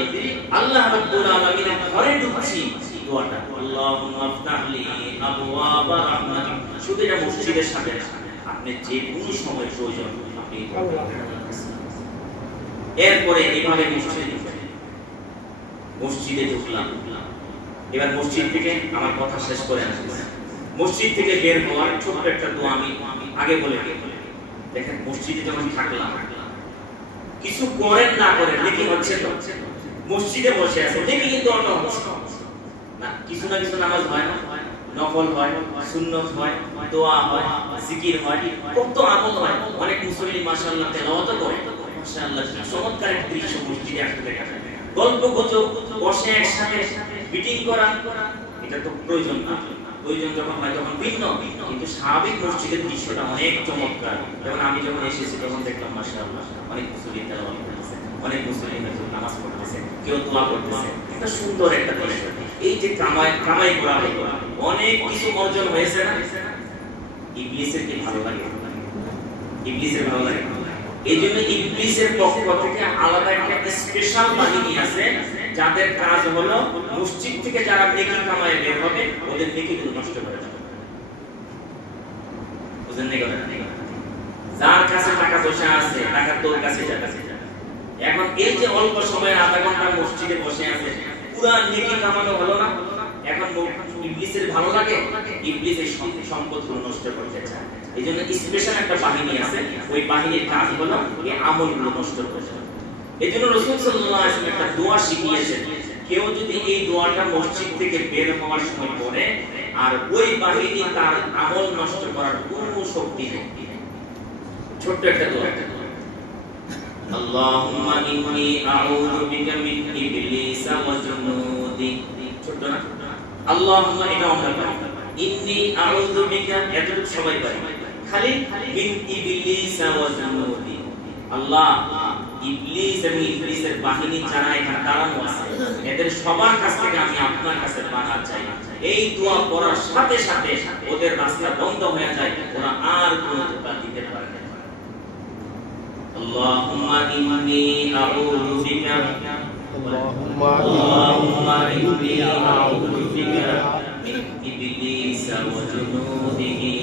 আল্লাহ রাব্বুল আলামিনের ঘরে ঢুকছি, দোয়াটা আল্লাহুম্মা আফতাহলি আবওয়াবা রাহমাতিক। শুধু এটা মসজিদের সাথে আপনি যে কোনো সময় প্রয়োজন আপনি এরপরে এইভাবে মসজিদে ঢুকলাম। এবার মসজিদ থেকে আমার কথা শেষ করে আসছি, মসজিদ থেকে বের হওয়ার ছোট্ট একটা দোয়া আমি আগে বলে দিই। দেখেন মসজিদে যখন থাকলাম, কিছু করেন না করেন নেকি হচ্ছে তো, মসজিদে বসে আছে নেকি কিন্তু অন্য হচ্ছে না, কিছু না কিছু নামাজ হয় না, নফল হয়, সুন্নত হয়, দোয়া হয়, জিকির হয়, কত আমল হয়। অনেক মুসল্লি মাশাআল্লাহ তেলাওয়াত করে, মাশাআল্লাহ চমৎকার একটা দৃশ্য মসজিদে আসলে দেখা যায়। গল্প গুজব, বসে একসাথে মিটিং করা, এটা তো প্রয়োজন না, প্রয়োজন যখন হয় তখন ভিন্ন, কিন্তু স্বাভাবিক মসজিদের দৃশ্যটা অনেক চমৎকার। যেমন আমি যখন এসেছি তখন দেখলাম মাশাআল্লাহ অনেক মুসল্লি তেলাওয়াত করতেছে, অনেক মুসল্লি নামাজ পড়তেছে, কেউ দোয়া করতেছে, এটা সুন্দর একটা দৃশ্য। এই যে কামাই করা হলো, অনেক কিছু অর্জন হয়েছে না। ইবলিসের কি ভালো লাগে? ইবলিসের ভালো লাগে। এই জন্য ইবলিসের পক্ষ থেকে আলাদা একটা স্পেশাল বাহিনী আছে, যাদের কাজ হলো মসজিদ থেকে যারা নেকি কামায় বের হবে ওদের নেকিগুলো নষ্ট করে দেবে। বুঝেন না কথা? যার কাছে টাকা পয়সা আছে, টাকা তোর কাছে যাবে। এখন এই যে অল্প সময়ে আধা ঘন্টা মসজিদে বসে আছে, পুরা নেকি কামানো হলো না। এখন ইবলিসের ভালো লাগে, ইবলিস এই সম্পদগুলো নষ্ট করতে চায়। এই জন্য স্পেশাল একটা বাহিনী আছে, ওই বাহিনীর কাজ হলো এই আমলগুলো নষ্ট করে দেওয়া। এই জন্য রাসূল সাল্লাল্লাহু আলাইহি ওয়াসাল্লাম একটা দোয়া শিখিয়েছেন, কেউ যদি এই দোয়াটা মসজিদ থেকে বের হওয়ার সময় পড়ে আর ওই বাহিনী তার আমল নষ্ট করার কোনো শক্তি নেই। ছোট্ট একটা দোয়া, আল্লাহুম্মা ইন্নী আউযু বিকা মিন ইবলিস ওয়া জুনুদি। ছোট্ট না? আল্লাহুম্মা, এটা আমরা পারি, ইন্নী আউযু বিকা, এতটুকু সবাই পারি, খালি মিন ইবলিস ওয়া জুনুদি। আল্লাহ, ইবলিস এবং ইবলিসের বাহিনী যারা এখানে দাঁড়ানো আছে, এদের সবার কাছ থেকে আমি আপনার কাছে পানাহ চাই। এই দোয়া পড়ার সাথে সাথে ওদের রাস্তা বন্ধ হয়ে যায়, ওরা আর কোনো ধোঁকা দিতে পারে না। আল্লাহুম্মা ইন্নী আউযু বিকা, আল্লাহুম্মা ইন্নী আউযু বিকা মিন ইবলিস ওয়া জুনুদিহি।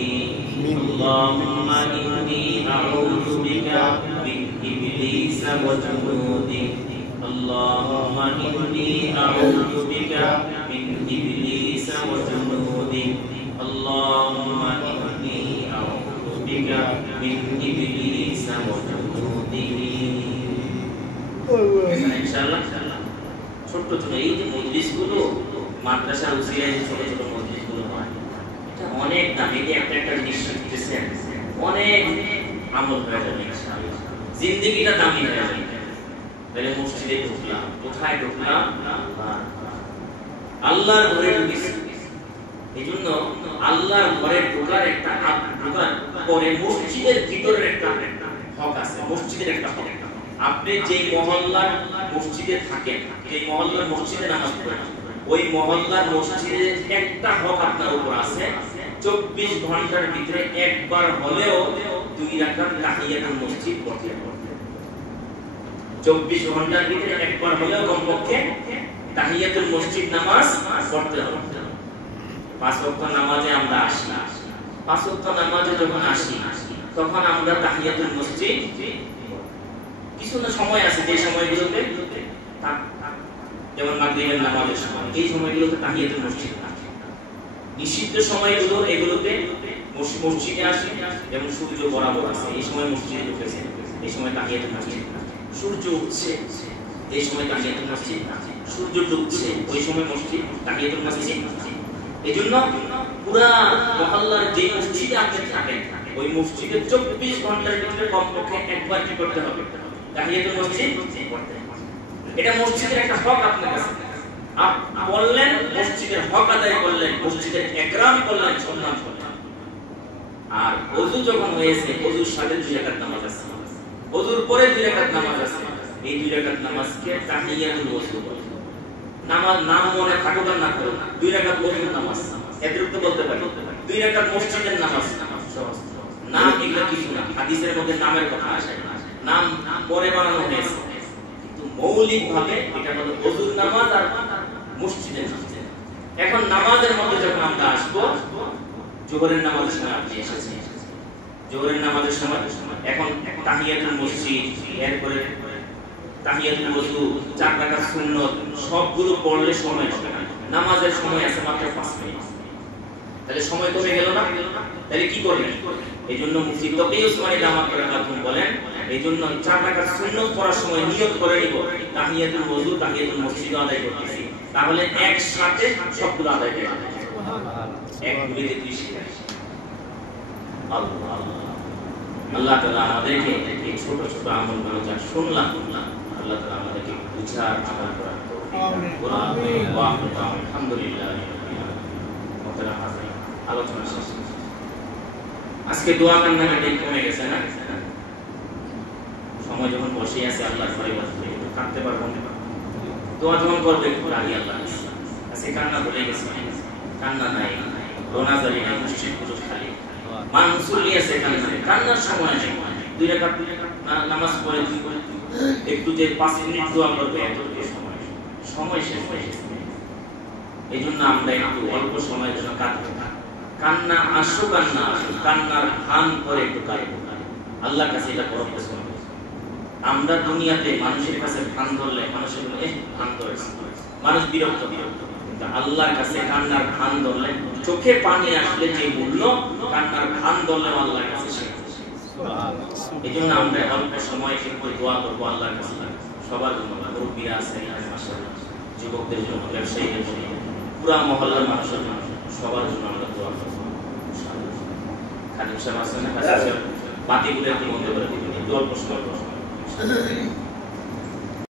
আল্লাহুম্মা ইন্নী আউযু বিকা মিন ইবলিস ওয়া জুনুদিহি। আল্লাহুম্মা ইন্নী আউযু বিকা মিন ইবলিস ওয়া জুনুদিহি। আল্লাহুম্মা ইন্নী আউযু বিকা মিন ইবলিস ওয়া জুনুদিহি। ইনশাআল্লাহ ছোট্ট ছোট এই যে মজলিসগুলো, মাদ্রাসার উসিলায় ছোট ছোট মজলিসগুলো হয়, এটা অনেক দামি। এই একটা একটা জিনিস শিখতেছেন, অনেক আমল হয়ে যাবে ইনশাআল্লাহ, জিন্দেগিটা দামি হয়ে যাবে। তাহলে মসজিদে ঢুকলাম, কোথায় ঢুকলাম? আল্লাহর ঘরে ঢুকেছি। এই জন্য আল্লাহর ঘরে ঢোকার একটা ঢোকার পরে মসজিদের ভিতরের একটা হক আছে, মসজিদের একটা হক। আপনি যেই মহল্লার মসজিদে থাকেন, যেই মহল্লার মসজিদে নামাজ পড়েন, ওই মহল্লার মসজিদে একটা হক আপনার উপর আছে। 24 ঘন্টার ভিতরে একবার হলেও 2 রাকাত তাহিয়াতুল মসজিদ পড়তে হবে। 24 ঘন্টার ভিতরে একবার হলেও কমপক্ষে তাহিয়াতুল মসজিদ নামাজ পড়তে হবে। 5 ওয়াক্ত নামাজে আমরা আসি, 5 ওয়াক্ত নামাজে যখন আসি তখন আমরা তাহিয়াতুল মসজিদ, কিছু না সময় আছে যে সময়গুলোতে, যেমন মাগরিবের নামাজের সময়, এই সময়গুলোতে তাহিয়াতুল মসজিদ না। নিষিদ্ধ সময়গুলো এগুলোতে মসজিদে আসে, যেমন সূর্য বরাবর আছে এই সময় মসজিদে ঢুকেছে, এই সময় তাহিয়াতুল মসজিদ না। সূর্য উঠছে এই সময় তাহিয়াতুল মসজিদ না। সূর্য ডুবছে ওই সময় মসজিদ, তাহিয়াতুল মসজিদ না। এজন্য পুরা মহল্লার যে মসজিদে আপনি থাকেন, ওই মসজিদে 24 ঘন্টার ভিতরে কমপক্ষে একবার কি করতে হবে? তাহিয়াতুল মসজিদ পড়তে হবে। এটা মসজিদের একটা হক আপনার কাছে। আপনি বললেন, মসজিদের হক আদায় করলেন, মসজিদের ইকরাম করলেন, সম্মান করলেন। আর ওযু যখন হয়েছে, ওযুর সাথে 2 রাকাত নামাজ আছে, ওযুর পরে 2 রাকাত নামাজ আছে। এই 2 রাকাত নামাজকে তাহিয়াতুল ওযু বলে। নামাজ নাম মনে থাকুক আর না থাকুক, 2 রাকাত ওযুর নামাজ, এতটুকু বলতে পারি। 2 রাকাত মসজিদের নামাজ, নাম এগুলো কিছু না। হাদিসের মধ্যে নামের কথা আসে, নাম পরে বানানো হয়েছে, কিন্তু মৌলিক ভাবে এটা হলো ওযুর নামাজ আর মসজিদের নামাজ। এখন নামাজের মধ্যে যখন আমরা আসবো, জোহরের নামাজের সময় আপনি এসেছেন, জোহরের নামাজের সময় এখন তাহিয়াতুল মসজিদ, এরপরে তাহিয়াতুল ওযু, 4 রাকাত সুন্নত, সবগুলো পড়লে সময় হবে না। নামাজের সময় আছে মাত্র 5 মিনিট। তাহলে সময় কমে গেল না? তাহলে কি করবেন? এই জন্য মুফতি তকি উসমানী রাহমাতুল্লাহ বলেন, এই জন্য 4 রাকাত সুন্নাত পড়ার সময় নিয়ত করে নিব তাহিয়াতুল ওযু তাহিয়াতুল মসজিদ আদায় করতেছি, তাহলে একসাথে সবগুলো আদায় হয়ে যাবে। এক মিনিটে 30 আল্লাহ আল্লাহ তাআলা আমাদেরকে এই ছোট ছোট আমলগুলো যা শুনলাম আল্লাহ তাআলা আমাদেরকে বুঝার আমল করার তৌফিক আমিন। ওয়া আলহামদুলিল্লাহ আলোচনা শেষ। আজকে দোয়া কান্নাকাটি কমে গেছে না? সময় যখন বসে আছে আল্লাহর ঘরে বসে কাঁদতে পারবো না, দোয়া যখন করবে রাজি আল্লাহ। আজকে কান্না ভুলে গেছে, কান্না নাই, রোনাজারি নাই, মসজিদ পুরো খালি, মানুষ চলে আছে কান্না, কান্নার সময় নেই। 2 রাকাত নামাজ পড়ে একটু যে 5 মিনিট দোয়া করবে এতটুকু সময় শেষ হয়ে গেছে। এই জন্য আমরা একটু অল্প সময়ের জন্য কাঁদবো, কান্না আসো কান্না আসো, কান্নার ভান করে একটু কাঁদবো। আল্লাহর কাছে এটা বড় পছন্দ। আমরা দুনিয়াতে মানুষের কাছে ভান ধরলে মানুষের ভান ধরেছে, মানুষ বিরক্ত, কিন্তু আল্লাহর কাছে কান্নার ভান ধরলে, চোখে পানি আসলে যে মূল্য, কান্নার ভান ধরলে আল্লাহর কাছে সে। এই জন্য আমরা অল্প সময় কিন্তু দোয়া করবো আল্লাহর কাছে সবার জন্য। মুরব্বীরা আছে, যুবকদের জন্য, ব্যবসায়ীদের জন্য, পুরা মহল্লার মানুষের জন্য, সবার জন্য আমরা দোয়া করব। খালিদ সাহেব আছেন না, বাতিগুলো একটু বন্ধ করে দিবেন, একটু অল্প সময়।